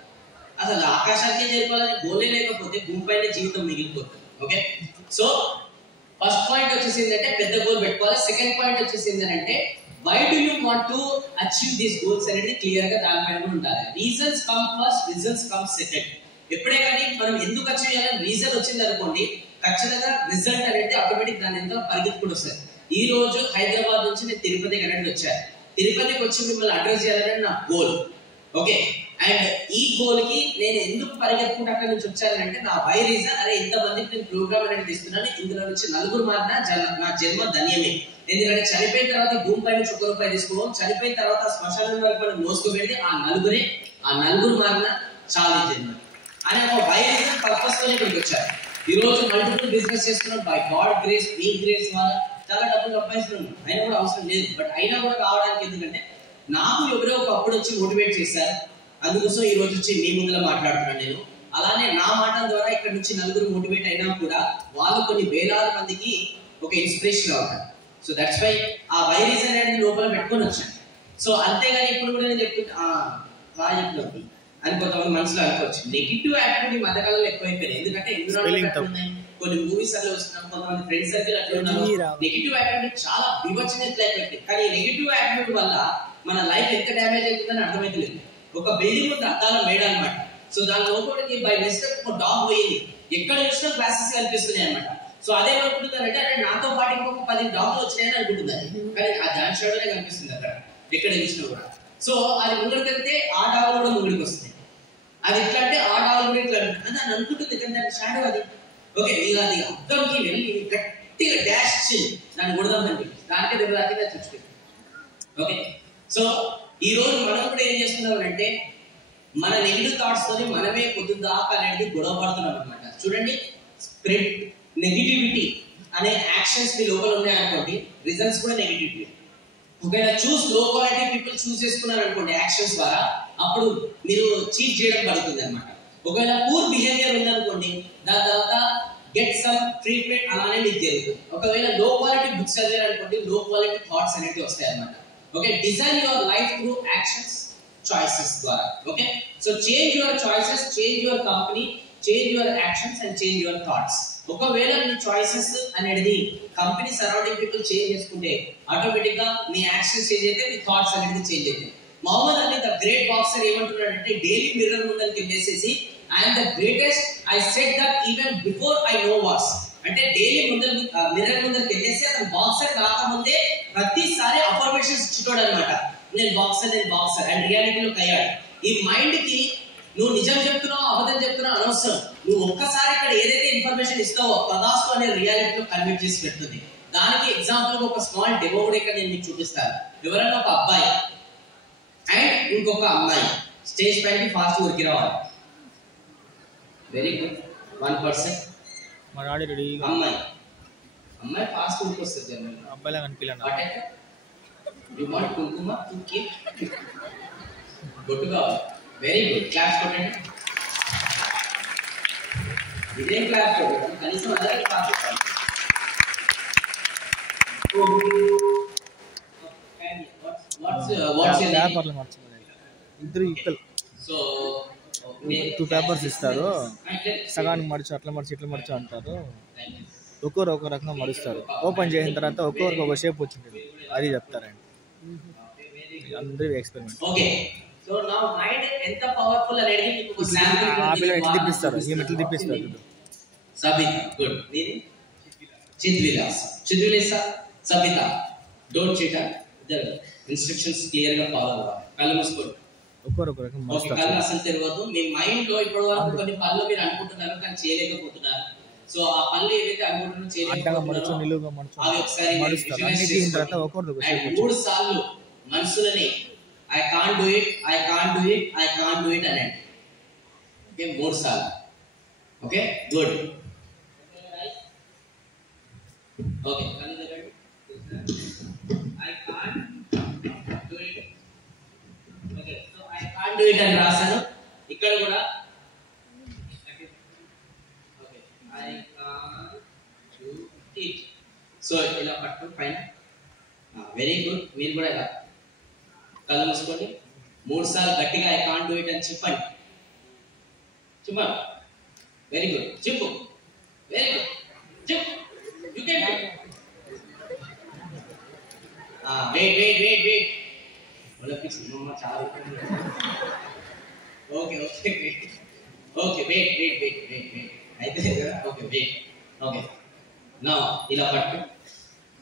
అసలు ఆకాశానికి చేరుకోవాలని గోలే లేకపోతే భూమిపైన జీవితం మిగిలిపోతుంది. ఓకే, సో ఫస్ట్ పాయింట్ వచ్చేసి ఏంటంటే పెద్ద గోల్ పెట్టుకోవాలి. సెకండ్ పాయింట్ వచ్చేసి ఏంటంటే why do you want to achieve these goals అనేది క్లియర్ గా దానిపైన కూడా ఉండాలి. Reasons come first, results come second. ఎప్పుడే కానీ మనం ఎందుకు అచీవ్ చేయాలని రీజన్ వచ్చింది అనుకోండి, ఖచ్చితంగా రిజల్ట్ అనేది ఆటోమేటిక్ దాని ఎంత పరిగెత్తుకుంటూ వస్తుంది. ఈ రోజు హైదరాబాద్ నుంచి నేను తిరుపతికి అనేది వచ్చాను. తిరుపతికి వచ్చి మిమ్మల్ని అడ్రస్ చేయాలని నా గోల్. ఓకే, అండ్ ఈ గోల్ కి నేను ఎందుకు పరిగెత్తుకుంటూ అక్కడ నుంచి వచ్చానంటే నా వై రీజన్, అరే ఇంతమందికి నేను ప్రోగ్రామ్ అనేది తీస్తున్నాను, ఇందులో నుంచి నలుగురు మారినా నా జన్మ ధన్యమే. ఎందుకంటే చనిపోయిన తర్వాత భూమి పై నుంచి ₹1 తీసుకోవడం, చనిపోయిన తర్వాత శ్మశానం వరకు మనం మోసుకుపెడితే ఆ నలుగురు మారిన చాలా జన్మ అనే ఒక వై రీజన్ పర్పస్ తో ఇక్కడికి వచ్చారు. ఈ రోజు మల్టిపుల్ బిజినెస్ చేస్తున్నాం by God grace, me grace ద్వారా చాలా డబ్బులు సంపాదిస్తున్నాం. అయినా కూడా అవసరం లేదు, బట్ అయినా కూడా కావడానికి ఎందుకంటే నాకు ఎవరో ఒకప్పుడు వచ్చి మోటివేట్ చేశారు. అందుకోసం ఈ రోజు వచ్చి మీ ముందులో మాట్లాడుతున్నాను నేను. అలానే నా మాటల ద్వారా ఇక్కడ నుంచి నలుగురు మోటివేట్ అయినా కూడా వాళ్ళు కొన్ని వేలాది మందికి ఒక ఇన్స్పిరేషన్ అవుతారు. సో దట్స్ వై ఆ వై రీజన్ అనేది లోపల పెట్టుకొని వచ్చాను. సో అంతేగాని ఇప్పుడు కూడా నేను చెప్తున్నా బాగా చెప్పినప్పుడు అని కొంతమంది మనసులో అనుకోవచ్చు. నెగిటివ్ యాటిట్యూడ్ ఈ మధ్యకాలంలో ఎక్కువైపోయినాయి. ఎందుకంటే ఎన్విరాన్మెంట్ ఉన్నాయి, కొన్ని మూవీస్ అట్లా వస్తున్నాం, కొంతమంది ఫ్రెండ్స్ సర్కిల్ అట్లా ఉన్నారు. నెగిటివ్ యాటిట్యూడ్ చాలా వివచ్చంగా అయిపోయింది. కానీ నెగిటివ్ యాటిట్యూడ్ వల్ల మన లైఫ్ ఎంత డ్యామేజ్ అవుతుందని అర్థమైతలేదు. ఒక బిల్డింగ్ ఉంది అద్దాల మేడ అనమాట. సో దాని లోపలికి బై మిస్టేక్ ఒక డాగ్ పోయింది, ఎక్కడ చూసినా గ్లాసెస్ కనిపిస్తున్నాయి అనమాట. సో అదే అనుకుంటున్నారంటే అంటే నాతో పాటు ఇంకొక 10 డాగ్లు వచ్చినాయని అనుకుంటున్నారు. కానీ ఆ దాని షాడోనే కనిపిస్తుంది అక్కడ ఎక్కడ చూసినా కూడా. సో అది ముందుకు వెళ్తే ఆ డాగ్ కూడా ముందుకు వస్తుంది. అది ఎట్లా అంటే ఆ డాగ్ కూడా ఇట్లా అని అని అనుకుంటుంది, కానీ దాని షాడో అది. ఓకే, ఇక అది అద్దంకి వెళ్ళి గట్టిగా డాష్ ఇచ్చి దాన్ని కొడదామండి, దానికే దెబ్బ తాకిందా చూసుకుంది. ఓకే, సో ఈ రోజు మనం కూడా ఏం చేస్తున్నాం అంటే మన నెగిటివ్ థాట్స్ తోని మనమే పొద్దున్న దాకా అనేది గొడవ పడుతున్నాం అనమాట. చూడండి, స్ప్రెడ్ నెగిటివిటీ అనే యాక్షన్స్ మీ లోపల ఉన్నాయనుకోండి, రిజల్ట్స్ కూడా నెగిటివిటీ. ఒకవేళ లో క్వాలిటీ పీపుల్ చూస్ చేసుకున్నారు అనుకోండి యాక్షన్స్ ద్వారా, అప్పుడు మీరు చీట్ చేయడం పడుతుంది అనమాట. ఒకవేళ పూర్ బిహేవియర్ ఉందనుకోండి, దాని తర్వాత గెట్ సమ్ ట్రీట్మెంట్ అలానే మీకు జరుగుతుంది. ఒకవేళ లో క్వాలిటీ బుక్స్ చదివారు అనుకోండి, లో క్వాలిటీ థాట్స్ అనేవి వస్తాయి అనమాట. Okay, design your life through actions, choices ద్వారా. Okay, so change your choices, change your company, change your actions and change your thoughts. ఒకవేళ మీ చాయిసెస్ అనేది కంపెనీ సరౌండింగ్ పీపుల్ చేంజ్ చేసుకుంటే ఆటోమేటిక్ గా మీ యాక్షన్స్ చేంజ్ అయితే మీ థాట్స్ అనేది change అవుతాయి. Muhammad Ali the great boxer ఏమంటున్నాడంటే డైలీ మిర్రర్ ముందరికి వెళ్ళేసేసి I'm the greatest, I said that even before I know what's. అంటే డైలీ మిర్రర్ ముందరికి వెళ్ళేసి అతను బాక్సర్ కాకముందే ప్రతిసారి అఫర్మేషన్స్ ఇచ్చుకోడు అనమాట. నేను బాక్సర్ అండ్ రియాలిటీలోకి అయ్యాడు. ఈ మైండ్ కి నువ్వు నిజం చెప్తున్నావు అబద్ధం చెప్తున్నావు అనవసరం. నువ్వు ఒక్కసారి ఇక్కడ ఏదైతే ఇన్ఫర్మేషన్ ఇస్తావో తదాస్తు అనే రియాలిటీలో కన్వర్ట్ చేసి పెడుతుంది. దానికి ఎగ్జాంపుల్ ఒక స్మాల్ డెమో కూడా ఇక్కడ నేను మీకు చూపిస్తాను. ఎవరైనా ఒక అబ్బాయి అండ్ ఇంకొక అమ్మాయి స్టేజ్ పైకి ఫాస్ట్ ఊరికి రావాలి. Very good, 1%. అమ్మాయి ఫాస్ట్ ఊరికి వస్తుంది. అబ్బాయిలా కనిపించాలి. You want kumkum to keep బొట్టుగా. వెరీ గుడ్, క్లాస్ కొట్టండి. ఇదే క్లాస్ కొట్టండి, కనీసం అందరికీ క్లాస్ కొట్టాలి. ఇద్దరు ఈక్వల్. సో 2 పేపర్స్ ఇస్తారు, సగానికి మడిచి అట్లా మడిచి ఇట్లా మడిచి అంటారు. ఒక్కొరు ఒక రకంగా మడుస్తారు. ఓపెన్ చేసిన తర్వాత ఒక్కొరికి ఒక షేప్ వచ్చింటుంది, అది చెప్తారండి. అందరూ ఎక్స్పెరిమెంట్. ఓకే, సో నా మైండ్ ఎంత పవర్ఫుల్ అనేది మీకు ఒక శాంపుల్ ఎట్లా తిప్పిస్తారు, ఈ మెట్లు తిప్పిస్తారు. సబిత, గుడ్. మీది Chidvilas, Sabitha, don't cheat. Instructions clear గా ఫాలో అవ్వాలి. కళ్ళు మూసుకోండి. కళ్ళు అసలు తెలియదు. మీ మైండ్ లో ఇప్పటి వరకు కొన్ని పనులు మీరు అనుకుంటున్నారు కానీ చేయలేకపోతున్నారు. సో ఆ పనులు ఏవైతే అనుకుంటున్నారో చేయలేకపోతున్నారు అవి ఒకసారి 3 సార్లు మనసులని ఐ కాంట్ డూ ఇట్ అనండి. ఓకే, 3 సార్లు. Okay, good. Okay, I can't do it. Okay, so I can't do it అని రాశాను. ఇక్కడ కూడా okay, I can't do it. So ఇలా పట్టుకొని పైన. Very good. మీరు కూడా ఇలా కళ్ళు మూసుకోండి. 3 సార్లు గట్టిగా ఐ కాంట్ డూ ఇట్ అని చెప్పండి. చుమ్మా. Very good. చెప్పు. Very good. చెప్పు. You can do. Wait. Olympics మమ్మ చాలా. ఓకే. వెయిట్. అయితే కదా. Okay wait. ఓకే. నా ఇలా పట్టు.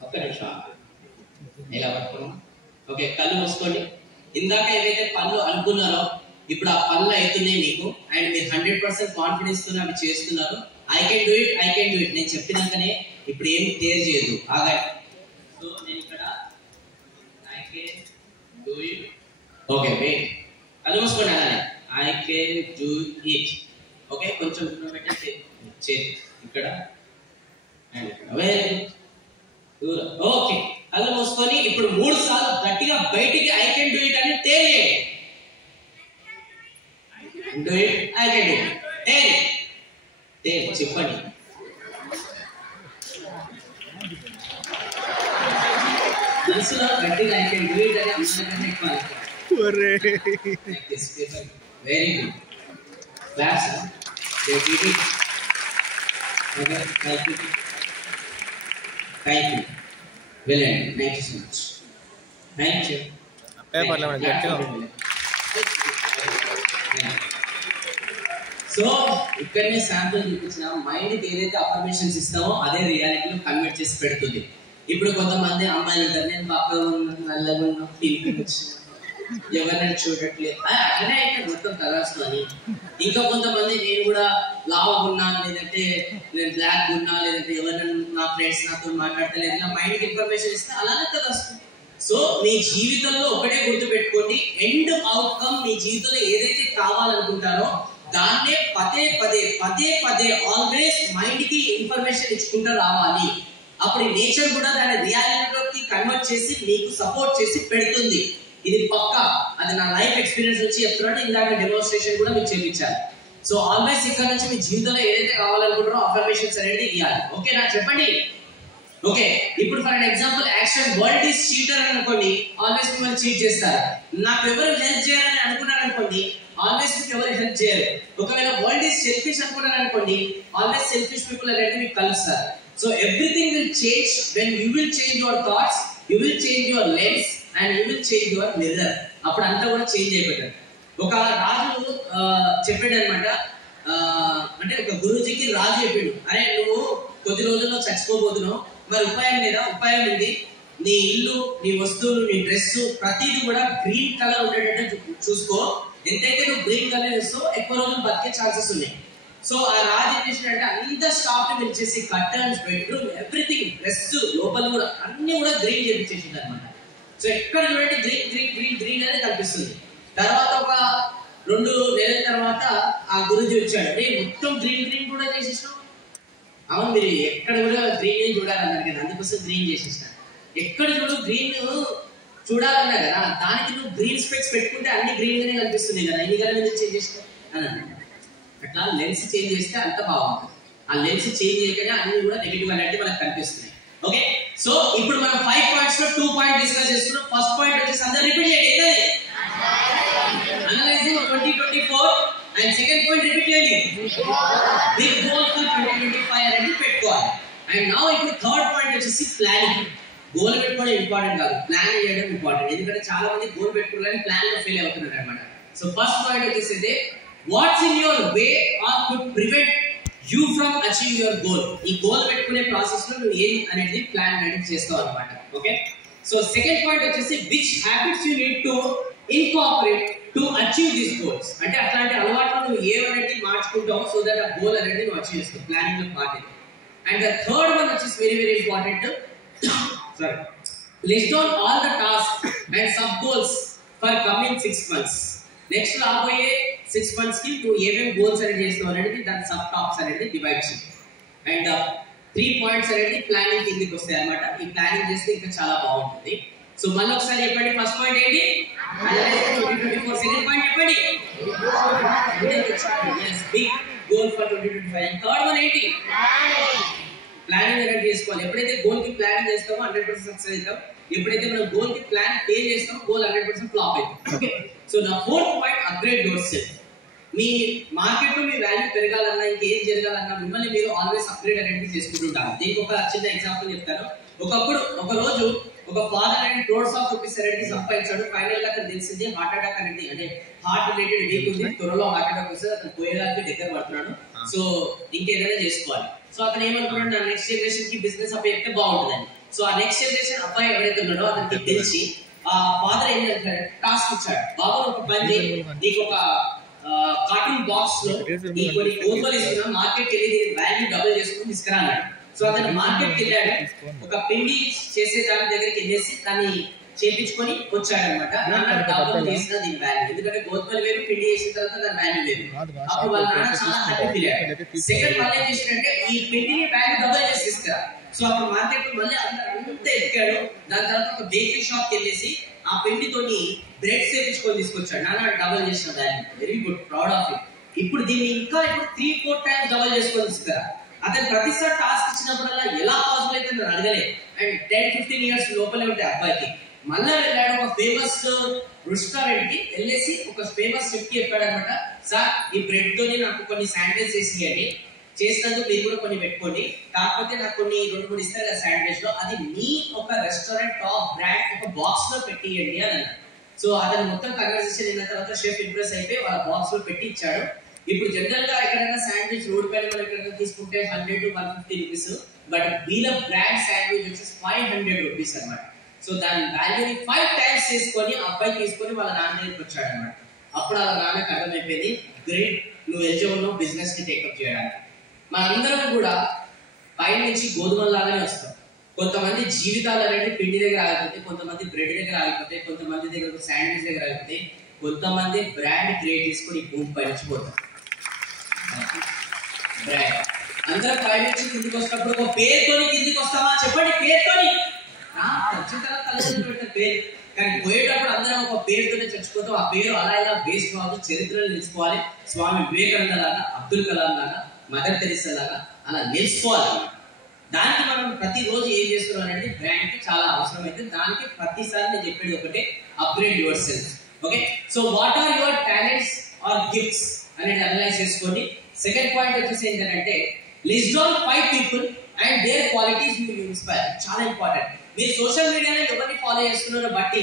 ఒక్క నిమిషం ఇలా పట్టుకున్నాం. ఓకే, కళ్ళు మూసుకోండి. ఇందాక ఏవైతే పనులు అనుకున్నారో ఇప్పుడు ఆ పనులు అవుతున్నాయి మీకు, అండ్ మీరు 100% కాన్ఫిడెన్స్ తో అవి చేస్తున్నారు. ఐ కెన్ డూ ఇట్ నేను చెప్పినాకనే ఇప్పుడు ఏం కేర్ చేయదు, ఆగండి. సో నేను ఇక్కడ I can do it. Okay wait. కళ్ళు మూసుకోండి అలానే. I can do it. Okay, కొంచెం పెట్టండి ఇక్కడ అండ్ ఇక్కడ. Very good. ఓకే, కళ్ళు మూసుకొని ఇప్పుడు 3 సార్లు గట్టిగా బయటికి ఐ కెన్ డూ ఇట్ అని తెలియండి. Do it. I can do it. చెప్పండి. మనసులో గట్టిగా ఐ కెన్ డూ ఇట్ అని అమ్మాయికంటే ఎక్కువ. Very good. Class thank you. వెళ్ళండి. Thank you so much. Thank you. పేపర్లో గట్టిగా సో ఇక్కడనే శాంపుల్ చూపించిన మైండ్కి ఏదైతే అఫర్మేషన్స్ ఇస్తామో అదే రియాలిటీలో కన్వర్ట్ చేసి పెడుతుంది. ఇప్పుడు కొంతమంది అమ్మాయిలు ఉంటారు, నేను బక్కగా ఉన్నా, నల్లగా ఉన్నా, ఫీలింగ్ వచ్చిన, ఎవరినైనా చూడట్లేదు అట్లనే అయితే మొత్తం కలర్స్లో అని. ఇంకా కొంతమంది నేను కూడా లావు ఉన్నా, లేదంటే నేను బ్లాక్ ఉన్నా, లేదంటే ఎవరైనా నా ఫ్రెండ్స్ నాతో మాట్లాడతలేదు, ఇలా మైండ్కి ఇన్ఫర్మేషన్ ఇస్తే అలానే కలుస్తుంది. సో మీ జీవితంలో ఒకటే గుర్తు పెట్టుకోండి, ఎండ్ అవుట్కమ్ మీ జీవితంలో ఏదైతే కావాలనుకుంటారో దాన్నే పదే ఆల్వేస్ మైండ్ కి ఇన్ఫర్మేషన్ ఇచ్చుకుంటూ రావాలి. అప్పుడు నేచర్ కూడా దాని రియాలిటీలోకి కన్వర్ట్ చేసి మీకు సపోర్ట్ చేసి పెడుతుంది. ఇది పక్కా, అది నా లైఫ్ ఎక్స్పీరియన్స్ నుంచి చెప్తున్నాను. ఇందాక డెమోన్స్ట్రేషన్ కూడా మీకు చేయించాలి. సో ఆల్వేస్ ఇక్కడ నుంచి మీ జీవితంలో ఏదైతే కావాలనుకుంటారో అఫర్మేషన్స్ అనేది ఇవ్వాలి. ఓకేనా, చెప్పండి. ఓకే, ఇప్పుడు for example action world is cheater అనుకోండి, ఆల్వేస్ మిమ్మల్ని చీట్ చేస్తారు. నాకు ఎవరు హెల్ప్ చేయాలని అనుకున్నారు అనుకోండి, ఆల్వేస్ మీకు ఎవరు హెల్ప్ చేయరు. ఒకవేళ వరల్డ్ ఈస్ సెల్ఫిష్ అనుకున్నారు అనుకోండి, ఆల్వేస్ సెల్ఫిష్ పీపుల్ అనేది మీకు కలుస్తారు. So everything will change when you will change your thoughts, you will change your lens and you will change your mirror. అప్పుడు అంతా కూడా చేంజ్ అయిపోతారు. ఒక రాజు చెప్పాడు అనమాట, అంటే ఒక గురూజీకి రాజు చెప్పాడు, అరే నువ్వు కొద్ది రోజుల్లో చచ్చిపోబోతున్నావు, మరి ఉపాయం లేదా? ఉపాయం ఉంది, నీ ఇల్లు, నీ వస్తువులు, నీ డ్రెస్ ప్రతిదీ కూడా గ్రీన్ కలర్ ఉండేటట్టు చూసుకో. ఎంతైతే నువ్వు గ్రీన్ కలర్ వేస్తావు ఎక్కువ రోజులు బతికే ఛాన్సెస్ ఉన్నాయి. సో ఆ రాజు ఏం చేసినట్టే అంత స్టాఫ్ పిలిచేసి కర్టన్స్, బెడ్రూమ్, ఎవ్రీథింగ్, డ్రెస్ లోపల కూడా అన్ని కూడా గ్రీన్ చేపించేసింది అనమాట. సో ఎక్కడ చూడండి గ్రీన్ గ్రీన్ గ్రీన్ గ్రీన్ అనేది కనిపిస్తుంది. తర్వాత ఒక 2 నెలల తర్వాత ఆ గురుజీ వచ్చాడు, అంటే మొత్తం గ్రీన్ గ్రీన్ కూడా చేసేసినావు. అవును, మీరు ఎక్కడ కూడా గ్రీన్ చూడాలన్నారు కదా, అందుకోసం గ్రీన్ చేసేసిన. ఎక్కడ చూడు గ్రీన్ చూడాలన్నా కదా, దానికి నువ్వు గ్రీన్ స్పెక్స్ పెట్టుకుంటే అన్ని గ్రీన్ గానే కనిపిస్తుంది కదా, ఇన్ని కలర్ ఎందుకు చేంజ్ చేసినావు అని అన్నాడు. అట్లా లెన్స్ చేంజ్ చేస్తే అంత బాగుంటుంది. ఆ లెన్స్ చేంజ్ చేయగానే అన్ని కూడా నెగిటివ్ అనేది మనకు కనిపిస్తున్నాయి. ఓకే, సో ఇప్పుడు మనం 5 పాయింట్స్ లో 2 పాయింట్ డిస్కస్ చేస్తున్నాం. ఫస్ట్ పాయింట్ వచ్చేసి అందరూ రిపీట్ చేయండి, ఏంటది? Analysing 2024. And second point repeat చేయండి, బిగ్ గోల్ ఫర్ 2025 అనేది పెట్టుకోవాలి. అండ్ నౌ ఇప్పుడు థర్డ్ పాయింట్ వచ్చేసి ప్లానింగ్. గోల్ పెట్టుకోవడం ఇంపార్టెంట్ కాదు, ప్లాన్ చేయడం ఇంపార్టెంట్. ఎందుకంటే చాలా మంది గోల్ పెట్టుకోవాలని ప్లాన్ లో ఫెయిల్ అవుతున్నారు అనమాట. సో ఫస్ట్ పాయింట్ వచ్చేసి what's in your way are could prevent you from achieve your goal. ఈ గోల్ పెట్టుకునే ప్రాసెస్ లో నువ్వు ఏం అనేది ప్లాన్ అనేది చేస్తావు అనమాట. ఓకే, సో సెకండ్ పాయింట్ వచ్చేసి which habits you need to incorporate to achieve this goals. అంటే అట్లాంటి అలవాట్లు నువ్వు ఏమనేది మార్చుకుంటావు సో దట్ ఆ గోల్ అనేది నువ్వు అచీవ్ చేస్తావు. ప్లానింగ్ లో పార్ట్ ఇది. అండ్ ద థర్డ్ వన్ వచ్చేసి very very important, sorry, list down all the tasks and sub goals for coming 6 months. Next రాబోయే 6 months కి నువ్వు ఏమేమి గోల్స్ అనేది చేస్తావు అనేది దాని సబ్ టాప్స్ అనేది డివైడ్ చేయి. అండ్ 3 పాయింట్స్ అనేది ప్లానింగ్ కిందకి వస్తాయి అన్నమాట. ఈ ప్లానింగ్ చేస్తే ఇంకా చాలా బాగుంటుంది. సో మళ్ళీ ఒకసారి చెప్పండి, ఫస్ట్ పాయింట్ ఏంటి? 2024. సెకండ్ పాయింట్ చెప్పండి, yes, big goal for 2025. And third one ఏంటి? ప్లానింగ్ అనేది చేసుకోవాలి. ఎప్పుడైతే గోల్ కి ప్లాన్ చేస్తామో 100% సక్సెస్ అవుతాం. ఎప్పుడైతే మనం గోల్ కి ప్లాన్ ఫెయిల్ చేస్తామో గోల్ 100% ఫ్లాప్ అవుతుంది. ఓకే, సో నా fourth point, upgrade your self. Me market లో మీ వాల్యూ పెరగాలన్నా ఇంకేం జరగాలన్నా మిమ్మల్ని మీరు ఆల్వేస్ అప్గ్రేడ్ అనేది చేసుకుంటుంటారు. దీనికి ఒక చిన్న ఎగ్జాంపుల్ చెప్తాను. ఒక రోజు ఒక father and crores of rupees అనేది సంపాదించాడు. ఫైనల్ గా అతను తెలిసింది హార్ట్ అటాక్ అనేది, అంటే హార్ట్ రిలేటెడ్ వీక్ ఉంది, త్వరలో హార్ట్ అటాక్ వస్తే అతను పోయేదానికి దగ్గర పడుతున్నాడు. సో ఇంకేదైనా చేసుకోవాలి. సో అతను ఏమనుకున్నాడు, నా నెక్స్ట్ జనరేషన్ కి బిజినెస్ అబ్బాయి చెప్తే బాగుంటుందని. సో ఆ నెక్స్ట్ జనరేషన్ అబ్బాయి ఎవరైతే ఉన్నాడో అతనికి తెలిసి ఆ ఫాదర్ ఏం చేస్తాడు, టాస్క్ ఇచ్చాడు. బాబు ఒక పని, నీకు ఒక కార్టూన్ బాక్స్ లో ఈ కొన్ని గోధుమలు ఇస్తున్నా, మార్కెట్ వెళ్ళి వాల్యూ డబుల్ చేసుకుని తీసుకురా అన్నాడు. సో అతను మార్కెట్ కి వెళ్ళాడు, ఒక పిండి చేసే దాని దగ్గరికి వెళ్ళేసి దాన్ని చేపించుకొని వచ్చాడు అనమాట. డబుల్ చేసిన దీని వాల్యూ, ఎందుకంటే గోధుమలు వేరు, పిండి చేసిన తర్వాత దాని వాల్యూ వేరు. అప్పుడు వాళ్ళ నాన్న చాలా హ్యాపీ ఫీల్ అయ్యాడు. సెకండ్ వాళ్ళు ఏం చేసినట్టే ఈ పిండిని వాల్యూ డబుల్ చేసి తీసుకురా. సో అప్పుడు మార్కెట్ లో మళ్ళీ అంతా ఎక్కాడు. దాని తర్వాత ఒక బేకరీ షాప్ కి వెళ్ళేసి ఆ పిండితోని బ్రెడ్ చేపించుకొని తీసుకొచ్చాడు. నాన్న డబుల్ చేసిన value, very good, proud of it. ఇప్పుడు దీన్ని ఇంకా 3-4 టైమ్స్ డబుల్ చేసుకొని తీసుకురా. అతను ప్రతిసారి టాస్క్ ఇచ్చినప్పుడల్లా ఎలా పాసిబుల్ అయితే నేను అడగలే. అండ్ 10-15 ఇయర్స్ లోపలే ఉంటాయి అబ్బాయికి. మళ్ళా వెళ్ళాడు ఒక ఫేమస్ రెస్టారెంట్ కి వెళ్ళేసి ఒక ఫేమస్ షెఫ్ కి చెప్పాడు అనమాట, సార్ ఈ బ్రెడ్ తోని నాకు కొన్ని శాండ్విచ్ చేసి చేసినందుకు మీరు కూడా కొన్ని పెట్టుకోండి, కాకపోతే నాకు కొన్ని 2-3 ఇస్తారు కదా శాండ్విచ్ లో, అది మీ ఒక రెస్టారెంట్ టాప్ బ్రాండ్ ఒక బాక్స్ లో పెట్టియండి అని అన్నాడు. సో అతను మొత్తం కన్వర్సేషన్ అయిన తర్వాత షెఫ్ ఇంప్రెస్ అయిపోయి వాళ్ళ బాక్స్ లో పెట్టి ఇచ్చాడు. ఇప్పుడు జనరల్ గా ఎక్కడైనా శాండ్విచ్ రోడ్ పైన మనం ఎక్కడైనా తీసుకుంటే 100-150 రూపీస్, బట్ వీళ్ళ బ్రాండ్ శాండ్విచ్ వచ్చేసి 500 రూపీస్ అనమాట. సో దాని వాల్యూని 5 టైమ్స్ చేసుకొని అబ్బాయి తీసుకొని వాళ్ళ నాన్న దగ్గరికి వచ్చాడు అనమాట. అప్పుడు వాళ్ళ నాన్నకి అర్థమైపోయింది, గ్రేట్, నువ్వు ఎలిజిబుల్ బిజినెస్ ని టేకప్ చేయడానికి. మనందరం కూడా పై నుంచి గోధుమలాగానే వస్తాం. కొంతమంది జీవితాలు అనేది పిండి దగ్గర ఆగిపోతే, కొంతమంది బ్రెడ్ దగ్గర ఆగిపోతే, కొంతమంది దగ్గర శాండ్విచ్ దగ్గర ఆగిపోతే, కొంతమంది బ్రాండ్ క్రియేట్ చేసుకుని భూమి పై నుంచి పోతాం. బ్రాండ్ అందరం పై నుంచి కిందికి వస్తున్నప్పుడు ఒక పేరుతోని కిందికి వస్తామా చెప్పండి, పేరుతోని వచ్చిన తర్వాత తల్లిదండ్రులు పెట్టిన పేరు, కానీ పోయేటప్పుడు అందరం ఒక పేరుతోనే చచ్చిపోతాం. ఆ పేరు అలా ఇలా వేస్ట్ కావాలి, చరిత్రలో నిలుచుకోవాలి. స్వామి వివేకానంద లాగా, అబ్దుల్ కలాం లాగా, మదర్ తెరిసా లాగా అలా నిలుచుకోవాలి. దానికి మనం ప్రతిరోజు ఏం చేస్తున్నాం అనేది బ్రాండ్ కి చాలా అవసరం అయితే, దానికి ప్రతిసారి నేను చెప్పేది ఒకటే, upgrade yourself. Okay, so what are your talents or gifts అనేది అనలైజ్ చేసుకోండి. సెకండ్ పాయింట్ వచ్చేసి ఏంటంటే, list down 5 people and their qualities you inspire. చాలా ఇంపార్టెంట్. మీరు సోషల్ మీడియాలో ఎవరిని ఫాలో చేస్తున్నారో బట్టి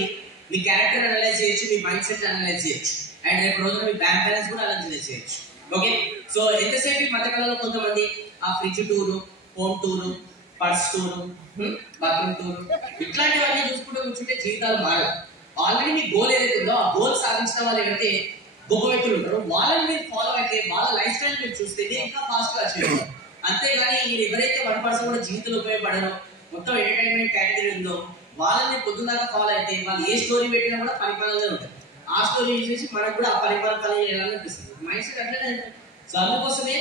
మీ క్యారెక్టర్ అనలైజ్ చేయొచ్చు, మీ మైండ్ సెట్ అనలైజ్ చేయొచ్చు, అండ్ రేపు రోజున మీ బ్యాంక్ బ్యాలెన్స్ కూడా అనలైజ్ చేయొచ్చు. ఓకే, సో ఎంతసేపు ఈ మధ్యకాలంలో కొంతమంది ఆ fridge tour, home tour, purse tour, bathroom tour, ఇట్లాంటివన్నీ చూసుకుంటూ కూర్చుంటే జీవితాలు మారవు. ఆల్రెడీ మీ గోల్ ఏదైతే ఉందో ఆ గోల్ సాధించిన వాళ్ళు ఎవరైతే గొప్ప వ్యక్తులు ఉంటారో వాళ్ళని మీరు ఫాలో అయితే, వాళ్ళ లైఫ్ స్టైల్ మీరు చూస్తే మీరు ఇంకా ఫాస్ట్ గా అచీవ్ అవుతారు. అంతేగాని మీరు ఎవరైతే 1% కూడా జీవితంలో ఉపయోగపడరో, మొత్తం ఎంటర్టైన్మెంట్ కేటగిరీ ఉందో వాళ్ళని పొద్దున్నాక ఫాలో అయితే వాళ్ళు ఏ స్టోరీ పెట్టినా కూడా పరిపాలనగా ఉంటుంది. ఆ స్టోరీ చూసి మనకు కూడా ఆ పరిపాలన చేయాలనిపిస్తుంది. మైండ్ సెట్ అట్లనే. సో అందుకోసమే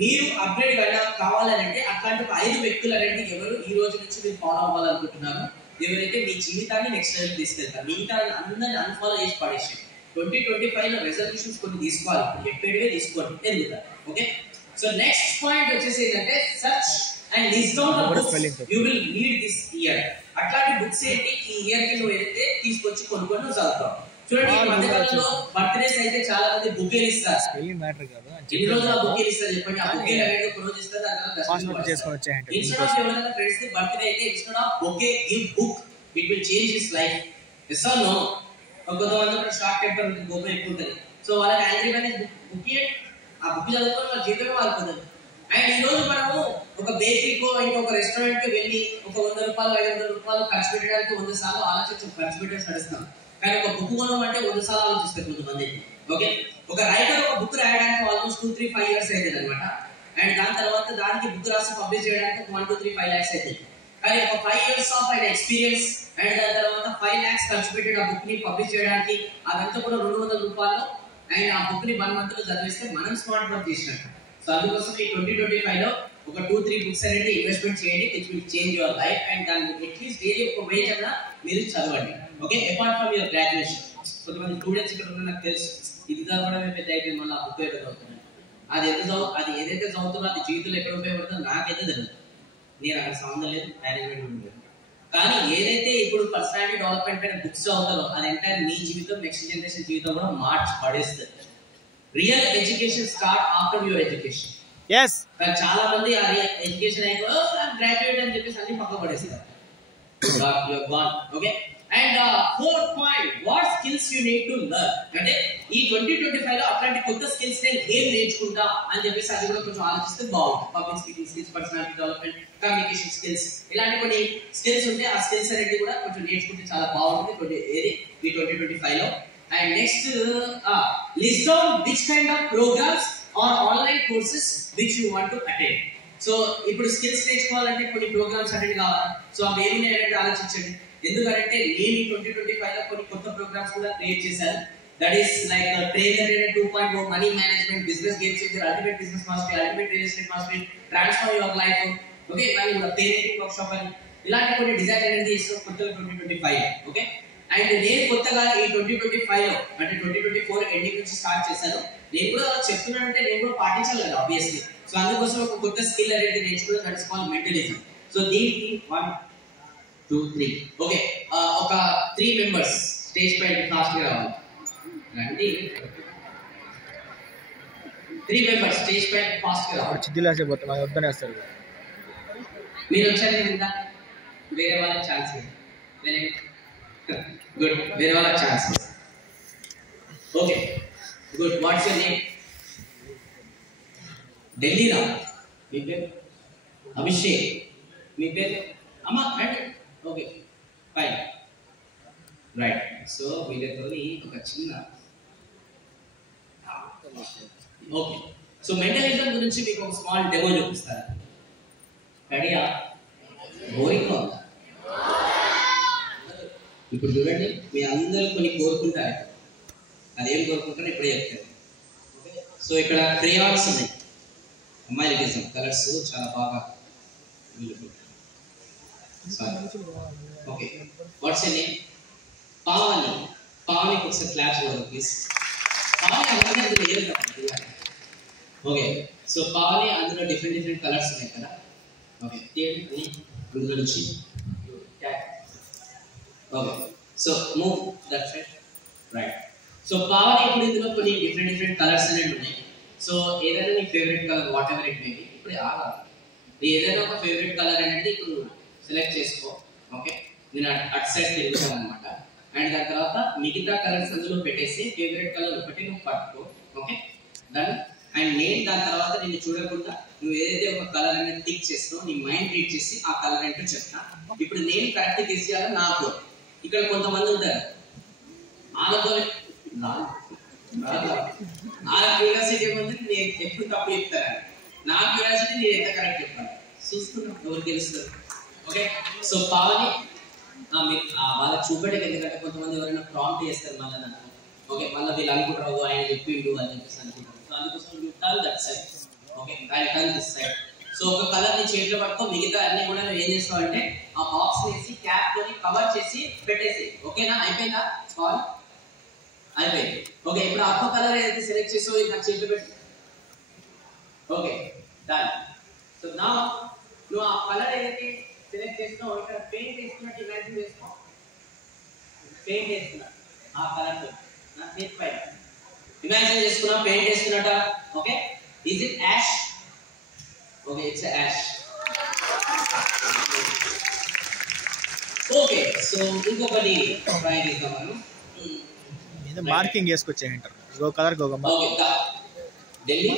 మీరు అప్గ్రేడ్ కావాలంటే అట్లాంటి 5 వ్యక్తులు అనేది ఎవరు ఈ రోజు నుంచి మీరు ఫాలో అవ్వాలనుకుంటున్నారు, ఎవరైతే మీ జీవితాన్ని నెక్స్ట్ లెవెల్ తీసుకెళ్తారు. మిగతా అందరిని అన్ఫాలో చేసి పడేసి 2025 లో రెజల్యూషన్స్ కొన్ని తీసుకోవాలి, ఎప్పటివే తీసుకోండి, ఎదుగుతారు. ఓకే, సో నెక్స్ట్ పాయింట్ వచ్చేసి ఏంటంటే, search and list down the books you will read this year. అట్లాంటి బుక్స్ ఏంటి ఈ ఇయర్ కి నువ్వు అయితే తీసుకొచ్చి కొన్ని నువ్వు చదువుతావు. చూడండి, ఈ మధ్యకాలంలో బర్త్డేస్ అయితే చాలా మంది బుకేలు ఇస్తారు. ఎన్ని రోజులు ఆ బుకేలు ఇస్తారు చెప్పండి? ఆ బుకేలు అనేది ఒక రోజు ఇస్తారు, ఇన్స్టెడ్ ఆఫ్ ఎవరైనా ఫ్రెండ్స్ ది బర్త్డే అయితే instead of bouquet give book, it will change his life. Yes or no? కొంతమంది షార్ట్ టెంపర్ గోపం ఎక్కువ ఉంటుంది. సో వాళ్ళకి యాంగ్రీ అనేది బుక్ ఆ బుక్ చదువుకొని వాళ్ళ జీవితమే మారిపోతుంది. అండ్ ఈ రోజు మనము ఒక బేకరీకో ఇంకొక రెస్టారెంట్ కి వెళ్ళి ఒక 100 రూపాయలు 500 రూపాయలు ఖర్చు పెట్టడానికి 100 సార్లు ఆలోచించి ఖర్చు పెట్టేసి నడుస్తాం. కానీ ఒక బుక్ కొనమంటే 100 సార్లు ఆలోచిస్తారు కొంతమంది. ఓకే, ఒక రైటర్ ఒక బుక్ రాయడానికి ఆల్మోస్ట్ 2-3-5 years అవుతుంది అనమాట. అండ్ దాని తర్వాత దానికి బుక్ రాసి పబ్లిష్ చేయడానికి 1-2-3-5 lakhs అవుతుంది. కానీ ఒక 5 years ఆఫ్ ఆయన ఎక్స్పీరియన్స్ అండ్ దాని తర్వాత 5 lakhs ఖర్చు పెట్టి ఆ బుక్ ని పబ్లిష్ చేయడానికి, అదంతా కూడా 200 రూపాయలు. అండ్ ఆ బుక్ ని 1 month లో చదివేస్తే మనం స్మార్ట్ వర్క్ చేసినట్టు. సో అందుకోసం ఈ 2025 లో ఒక 2-3 బుక్స్ అనేది ఇన్వెస్ట్మెంట్ చేయండి, it will change your life. And దాన్ని అట్లీస్ట్ డైలీ ఒక పేజ్ అన్నా మీరు చదవండి. Okay, apart from your graduation. కొంతమంది స్టూడెంట్స్ ఇక్కడ ఉన్న నాకు తెలుసు, ఇది చదవడమే పెద్ద అయిపోయింది, మళ్ళీ ఆ బుక్ ఏదో చదువుతున్నాను. అది ఏదైతే చదువుతుందో అది జీవితంలో ఎక్కడ ఉపయోగపడుతుందో నాకైతే తెలియదు. నేను అక్కడ సంబంధం లేదు, మేనేజ్మెంట్ ఉండదు. కానీ ఏదైతే ఇప్పుడు పర్సనాలిటీ డెవలప్మెంట్ పైన బుక్స్ చదువుతారో అది ఎంటైర్ మీ జీవితం, నెక్స్ట్ జనరేషన్ జీవితం కూడా మార్చి పడేస్తుంది. Real education start after your education. Yes, చాలా మంది ఆ ఎడ్యుకేషన్ అయిపో గ్రాడ్యుయేట్ అని చెప్పేసి అన్ని పక్క పడేస్తారు. Okay. And fourth point, what skills you need to learn. అంటే ఈ 2025 లో అట్లాంటి కొత్త స్కిల్స్ నేను ఏం నేర్చుకుంటా అని చెప్పేసి అది కూడా కొంచెం ఆలోచిస్తే బాగుంటుంది. Public speaking skills, personality development, communication skills, ఇలాంటి కొన్ని స్కిల్స్ ఉంటే ఆ స్కిల్స్ అనేది కూడా కొంచెం నేర్చుకుంటే చాలా బాగుంటుంది ఈ 2025 లో. And next, list down which kind of programmes or online courses which you want to attend. So ఇప్పుడు స్కిల్స్ నేర్చుకోవాలంటే కొన్ని ప్రోగ్రామ్స్ అటెండ్ కావాలి. సో అవి ఏమి అనేది ఆలోచించండి. ఎందుకంటే నేను 2025 లో కొన్ని కొత్త ప్రోగ్రామ్స్ కూడా క్రియేట్ చేశాను. That is like trainer 2.0, money management, business game changer, ultimate business mastery, ultimate real estate mastery, transform your life. Okay, ఇవన్నీ కూడా పేరెంటింగ్ వర్క్ షాప్ అని ఇలాంటి కొన్ని డిజైన్ అనేది చేస్తాం కొత్తగా 2025. ఓకే. అండ్ నేను కొత్తగా ఈ 2025 లో అంటే 2024 ఎండింగ్ నుంచి స్టార్ట్ చేశాను. నేను కూడా చెప్తున్నానంటే నేను కూడా పాటించాలి కదా ఆబ్వియస్లీ. సో అందుకోసం ఒక కొత్త స్కిల్ అనేది నేర్చుకోవడం, that is called mentalism. So దీనికి 1 2 3 ఓకే, ఒక 3 మెంబర్స్ స్టేజ్ పై ఫాస్ట్ గా రావాలి. రండి, 3 మెంబర్స్ స్టేజ్ పై ఫాస్ట్ గా రావాలి. చిద్దిలాసే పోతే మనం వద్దనేస్తారు. మీరు వచ్చారు కదా, వేరే వాళ్ళకి ఛాన్స్ వెరీ గుడ్, వేరే వాళ్ళకి chance. Okay, good. Watts your name? Delhi రా. మీ పేరు? అభిషేక్. మీ పేరు? అమ్మ రండి. Okay, fine, right. సో వీళ్ళతో ఒక చిన్న ఓకే. సో మెంటలిజం గురించి మీకు ఒక స్మాల్ డెమో చూపిస్తారు. రెడీయా? బోరింగ్ గా ఉందా? ఇప్పుడు చూడండి, మీ అందరూ కొన్ని కోరుకుంటారు. అదేం కోరుకుంటారో ఇప్పుడే చెప్తారు. సో ఇక్కడ క్రేయాన్స్ ఉన్నాయి, అమ్మాయిలకి ఇస్తాం. కలర్స్ చాలా బాగా. Okay, what's your name? Pavani. పావనికి ఒకసారి క్లాస్ ఇవ్వండి ప్లీజ్. పావని అందరికీ అందులో ఏం కాదు. ఓకే, సో పావని అందులో డిఫరెంట్ కలర్స్ ఉన్నాయి కదా. ఓకే, అందులో నుంచి okay. So move that side, right. So Pavani ఇప్పుడు ఇందులో కొన్ని డిఫరెంట్ కలర్స్ అనేవి ఉన్నాయి. సో ఏదైనా నీ favourite colour, what ever it may be, ఇప్పుడు ఏదైనా ఒక ఫేవరెట్ కలర్ అనేది ఇప్పుడు సెలెక్ట్ చేసుకో. ఓకే, నేను అటు సైడ్ తిరుగుతాను అనమాట. అండ్ దాని తర్వాత మిగతా కలర్స్ అందులో పెట్టేసి ఫేవరెట్ కలర్ ఒకటి నువ్వు పట్టుకో. Okay, done. అండ్ నేను దాని తర్వాత నేను చూడకుండా నువ్వు ఏదైతే ఒక కలర్ అనేది టిక్ చేస్తావు, నీ మైండ్ రీడ్ చేసి ఆ కలర్ ఏంటో చెప్తా. ఇప్పుడు నేను కరెక్ట్ తీసేయాలి. నాకు ఇక్కడ కొంతమంది ఉంటారు, వాళ్ళతో నా క్యూరియాసిటీ ముందు నేను ఎప్పుడు తప్పు చెప్తాను. నా క్యూరియాసిటీ నేను ఎంత కరెక్ట్ చెప్తాను చూస్తున్నాం, ఎవరు తెలుస్తుంది. ఓకే, సో పావని వాళ్ళకి చూపెట్టక, ఎందుకంటే కొంతమంది ఎవరైనా ప్రాంప్ట్ చేస్తారు మళ్ళీ నాకు. ఓకే, మళ్ళీ వీళ్ళు అనుకుంటారు ఆయన చెప్పిండు అని చెప్పేసి అనుకుంటారు. సో అందుకోసం you turn that side. Okay, I turn this side. So ఒక కలర్ ని చేతిలో పట్టుకో, మిగతా అన్ని కూడా నువ్వు ఏం చేస్తావు అంటే ఆ బాక్స్ వేసి క్యాప్ తోని కవర్ చేసి పెట్టేసి. ఓకేనా? అయిపోయిందా? కాల్ అయిపోయింది. ఓకే, ఇప్పుడు ఆ కలర్ ఏదైతే సెలెక్ట్ చేసావో ఇది నాకు చేతిలో పెట్టు. Okay, done. సో నా నువ్వు ఆ కలర్ ఏదైతే సెలెక్ట్ చేస్తున్నావు, ఇక్కడ పెయింట్ వేసుకున్నట్టు ఇమాజిన్ చేసుకో. పెయింట్ వేస్తున్నా ఆ కలర్ తో నా చేతి పైన ఇమాజిన్ చేసుకున్నా పెయింట్ వేస్తున్నట్ట. Okay, is it ash? Okay, it's ash. Okay, so ఇంకొకటి ట్రై చేద్దాం మనం. మార్కింగ్ చేసుకొచ్చేయంటారు ఇంకో కలర్ ఓకే. ఢిల్లీ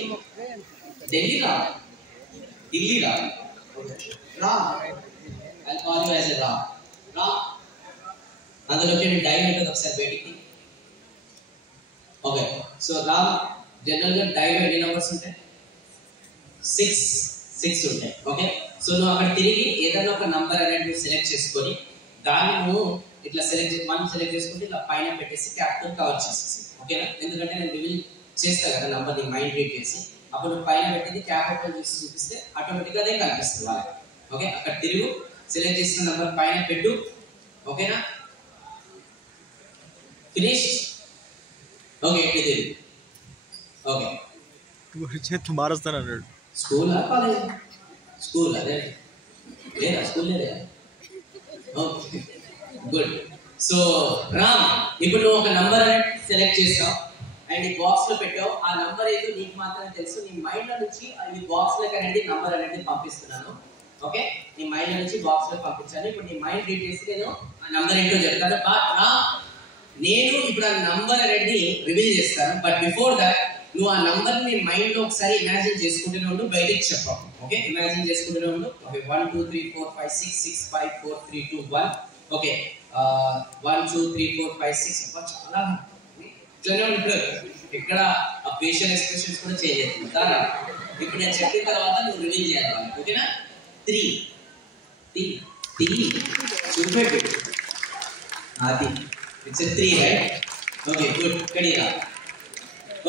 రా, ఢిల్లీ రా, రా. I'll call you as a రా. రా, అందులోకి నేను డై ఉంటుంది ఒకసారి బయటికి. ఓకే, సో రా జనరల్గా డైలో ఎన్ని నెంబర్స్ ఉంటాయి? 6 ఉంటాయి. ఓకే, సో నువ్వు అక్కడ తిరిగి ఏదైనా ఒక నంబర్ అనేది సెలెక్ట్ చేసుకొని దాన్ని నువ్వు ఇట్లా సెలెక్ట్ చేసుకుంటే ఇలా పైన పెట్టేసి క్యాప్తో కవర్ చేసేసి. ఓకేనా? ఎందుకంటే నేను రివీల్ చేస్తా కదా నంబర్, నీ మైండ్ రీడ్ చేసి అప్పుడు నువ్వు పైన పెట్టేది క్యాప్ ఓపెన్ చేసి చూపిస్తే ఆటోమేటిక్గా అదే కనిపిస్తుంది వాళ్ళకి. ఓకే, అక్కడ తిరుగు, సెలెక్ట్ చేసిన నంబర్ పైన పెట్టు. ఓకేనా? ఫినిష్. ఓకే, ఇట్లా తిరుగు. ఓకే, చేతి మారుస్తానన్నాడు. School college? స్కూల్ అదే లేదా? స్కూల్ లేదా? Okay, good. సో రామ్, ఇప్పుడు నువ్వు ఒక నంబర్ అనేది సెలెక్ట్ చేస్తావు. అండ్ ఈ బాక్స్ లో పెట్టావు. ఆ నంబర్ ఏదో నీకు మాత్రమే తెలుసు. నీ మైండ్ లో నుంచి ఈ బాక్స్ లోకి అనేది నంబర్ అనేది పంపిస్తున్నాను. ఓకే, నీ మైండ్ నుంచి బాక్స్ లో పంపించాను. ఇప్పుడు నీ మైండ్ రీడ్ చేసి నేను ఆ నంబర్ ఏంటో చెప్తాను. నేను ఇప్పుడు ఆ నంబర్ అనేది రివీల్ చేస్తాను. బట్ బిఫోర్ దట్ నువ్వు ఆ నంబర్ ని మైండ్ లో ఒకసారి ఇమాజిన్ చేసుకుంటూనే ఉండు, బయటకి చెప్పావు. ఓకే, ఇమాజిన్ చేసుకుంటూనే ఉండు. ఓకే, 1 2 3 4 5 6 6 5 4 3 2 1. ఓకే, 1 2 3 4 5 6 చాలా ఇట్లానే ఇప్పుడు ఇక్కడ ఆ ఫేషియల్ ఎక్స్ప్రెషన్స్ కూడా చేంజ్ అవుతుంది. ఇప్పుడు నేను చెప్పిన తర్వాత నువ్వు రివీల్ చేయాలి. ఓకేనా? 3 చూపెట్టు. అది it's a 3, right? Okay, good. Kadiya.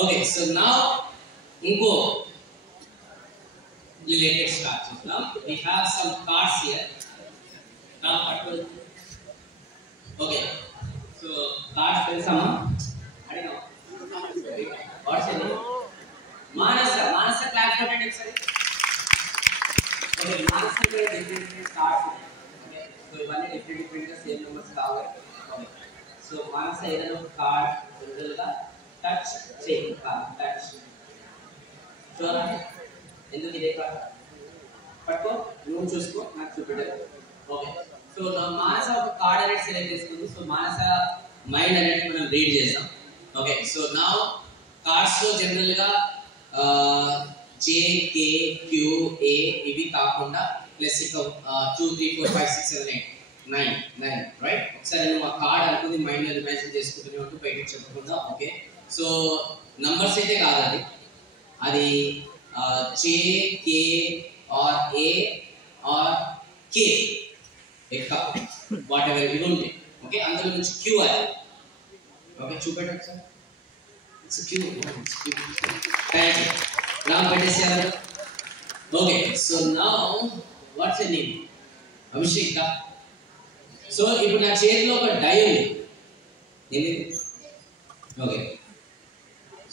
Okay, so now inko related start. Now we have some cards here. Now okay, so cards telusama adina what's your name? Manasa class potted sir. Okay, Manasa ke different cards. Okay, so one different same numbers kaavali. Okay, so Manasa ఏదైనా ఒక card general గా touch చేయి. Touch చూడరా, ఎందుకు ఇదే card పట్టుకో, నువ్వు చూసుకో, నాకు చూపెట్టారు. ఓకే, సో మానస ఒక కార్డ్ అనేది సెలెక్ట్ చేసుకుంది. సో మానస మైండ్ అనేది మనం రీడ్ చేద్దాం. ఓకే, సో నౌ కార్డ్స్ లో జనరల్ గా జే కే క్యూ ఏ ఇవి కాకుండా ప్లస్ ఇక 2 3 4 5 6 7 8 9 రైట్. ఒకసారి నువ్వు ఆ కార్డ్ అనుకుంది మైండ్ లో ఇమాజిన్ చేసుకుంటూనే ఉంటూ బయటకు చెప్పకుండా. ఓకే, సో నంబర్స్ అయితే కాదు, అది జే కే ఆర్ ఏ ఆర్ కే ఎక్క వాట్ ఎవర్ ఇవి ఉంటాయి. ఓకే, అందులో నుంచి క్యూ అది. ఓకే, చూపెట్టండి sir. It's Q. Thank you. Ram పెట్టేసారు. Okay, so now what's your name? Abhishek కా? సో ఇప్పుడు నా చేతిలో ఒక డై ఉంది. ఏంటి? Okay,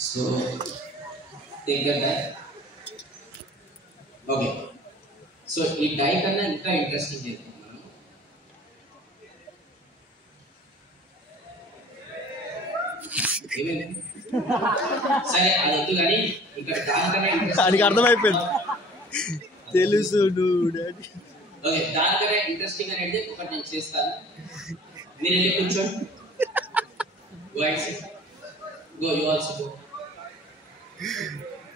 so take that die. Okay, so ఈ డై కన్నా ఇంకా ఇంట్రెస్టింగ్ చేద్దాం మనం. ఏమైంది? సరే, అది వద్దు కానీ ఇక్కడ దానికన్నా అర్థమైపోయింది, తెలుసు. ఓకే, దానికన్నా ఇంట్రెస్టింగ్ అనేది ఒకటి నేను చేస్తాను. మీరు వెళ్ళి కూర్చోండి. Go, you also go.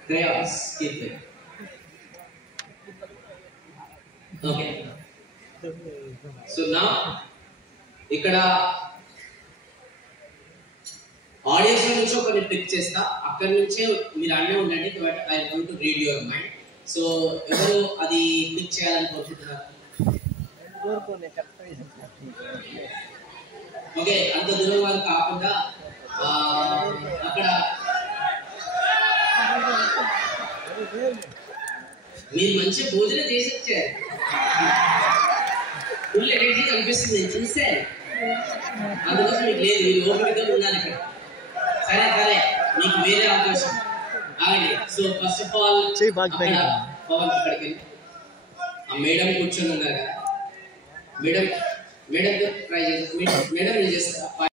Crayons, keep them. Okay. So now, ఇక్కడ ఆడియన్స్ నుంచి ఒకరిని పిక్ చేస్తా. అక్కడి నుంచే మీరు అన్నీ ఉండండి. But I want to read your mind. So ఎవరు అది పిక్ చేయాలని కోరుకుంటున్నారు? ఓకే, అంత దూరం వారు కాకుండా అక్కడ మీరు మంచి భోజనం చేసి వచ్చారు. ఫుల్ ఎనర్జీ కనిపిస్తుంది, నేను చూశాను. అందుకోసం మీకు లేదు, మీరు ఓపికగా ఉన్నారు ఇక్కడ. సరే సరే, మీకు వేరే అవకాశం ఆగండి. So first of all Pawan అక్కడికి వెళ్ళి ఆ మేడం కూర్చొని ఉన్నారు కదా, మేడం ట్రై చేసి మేడం చేస్తా.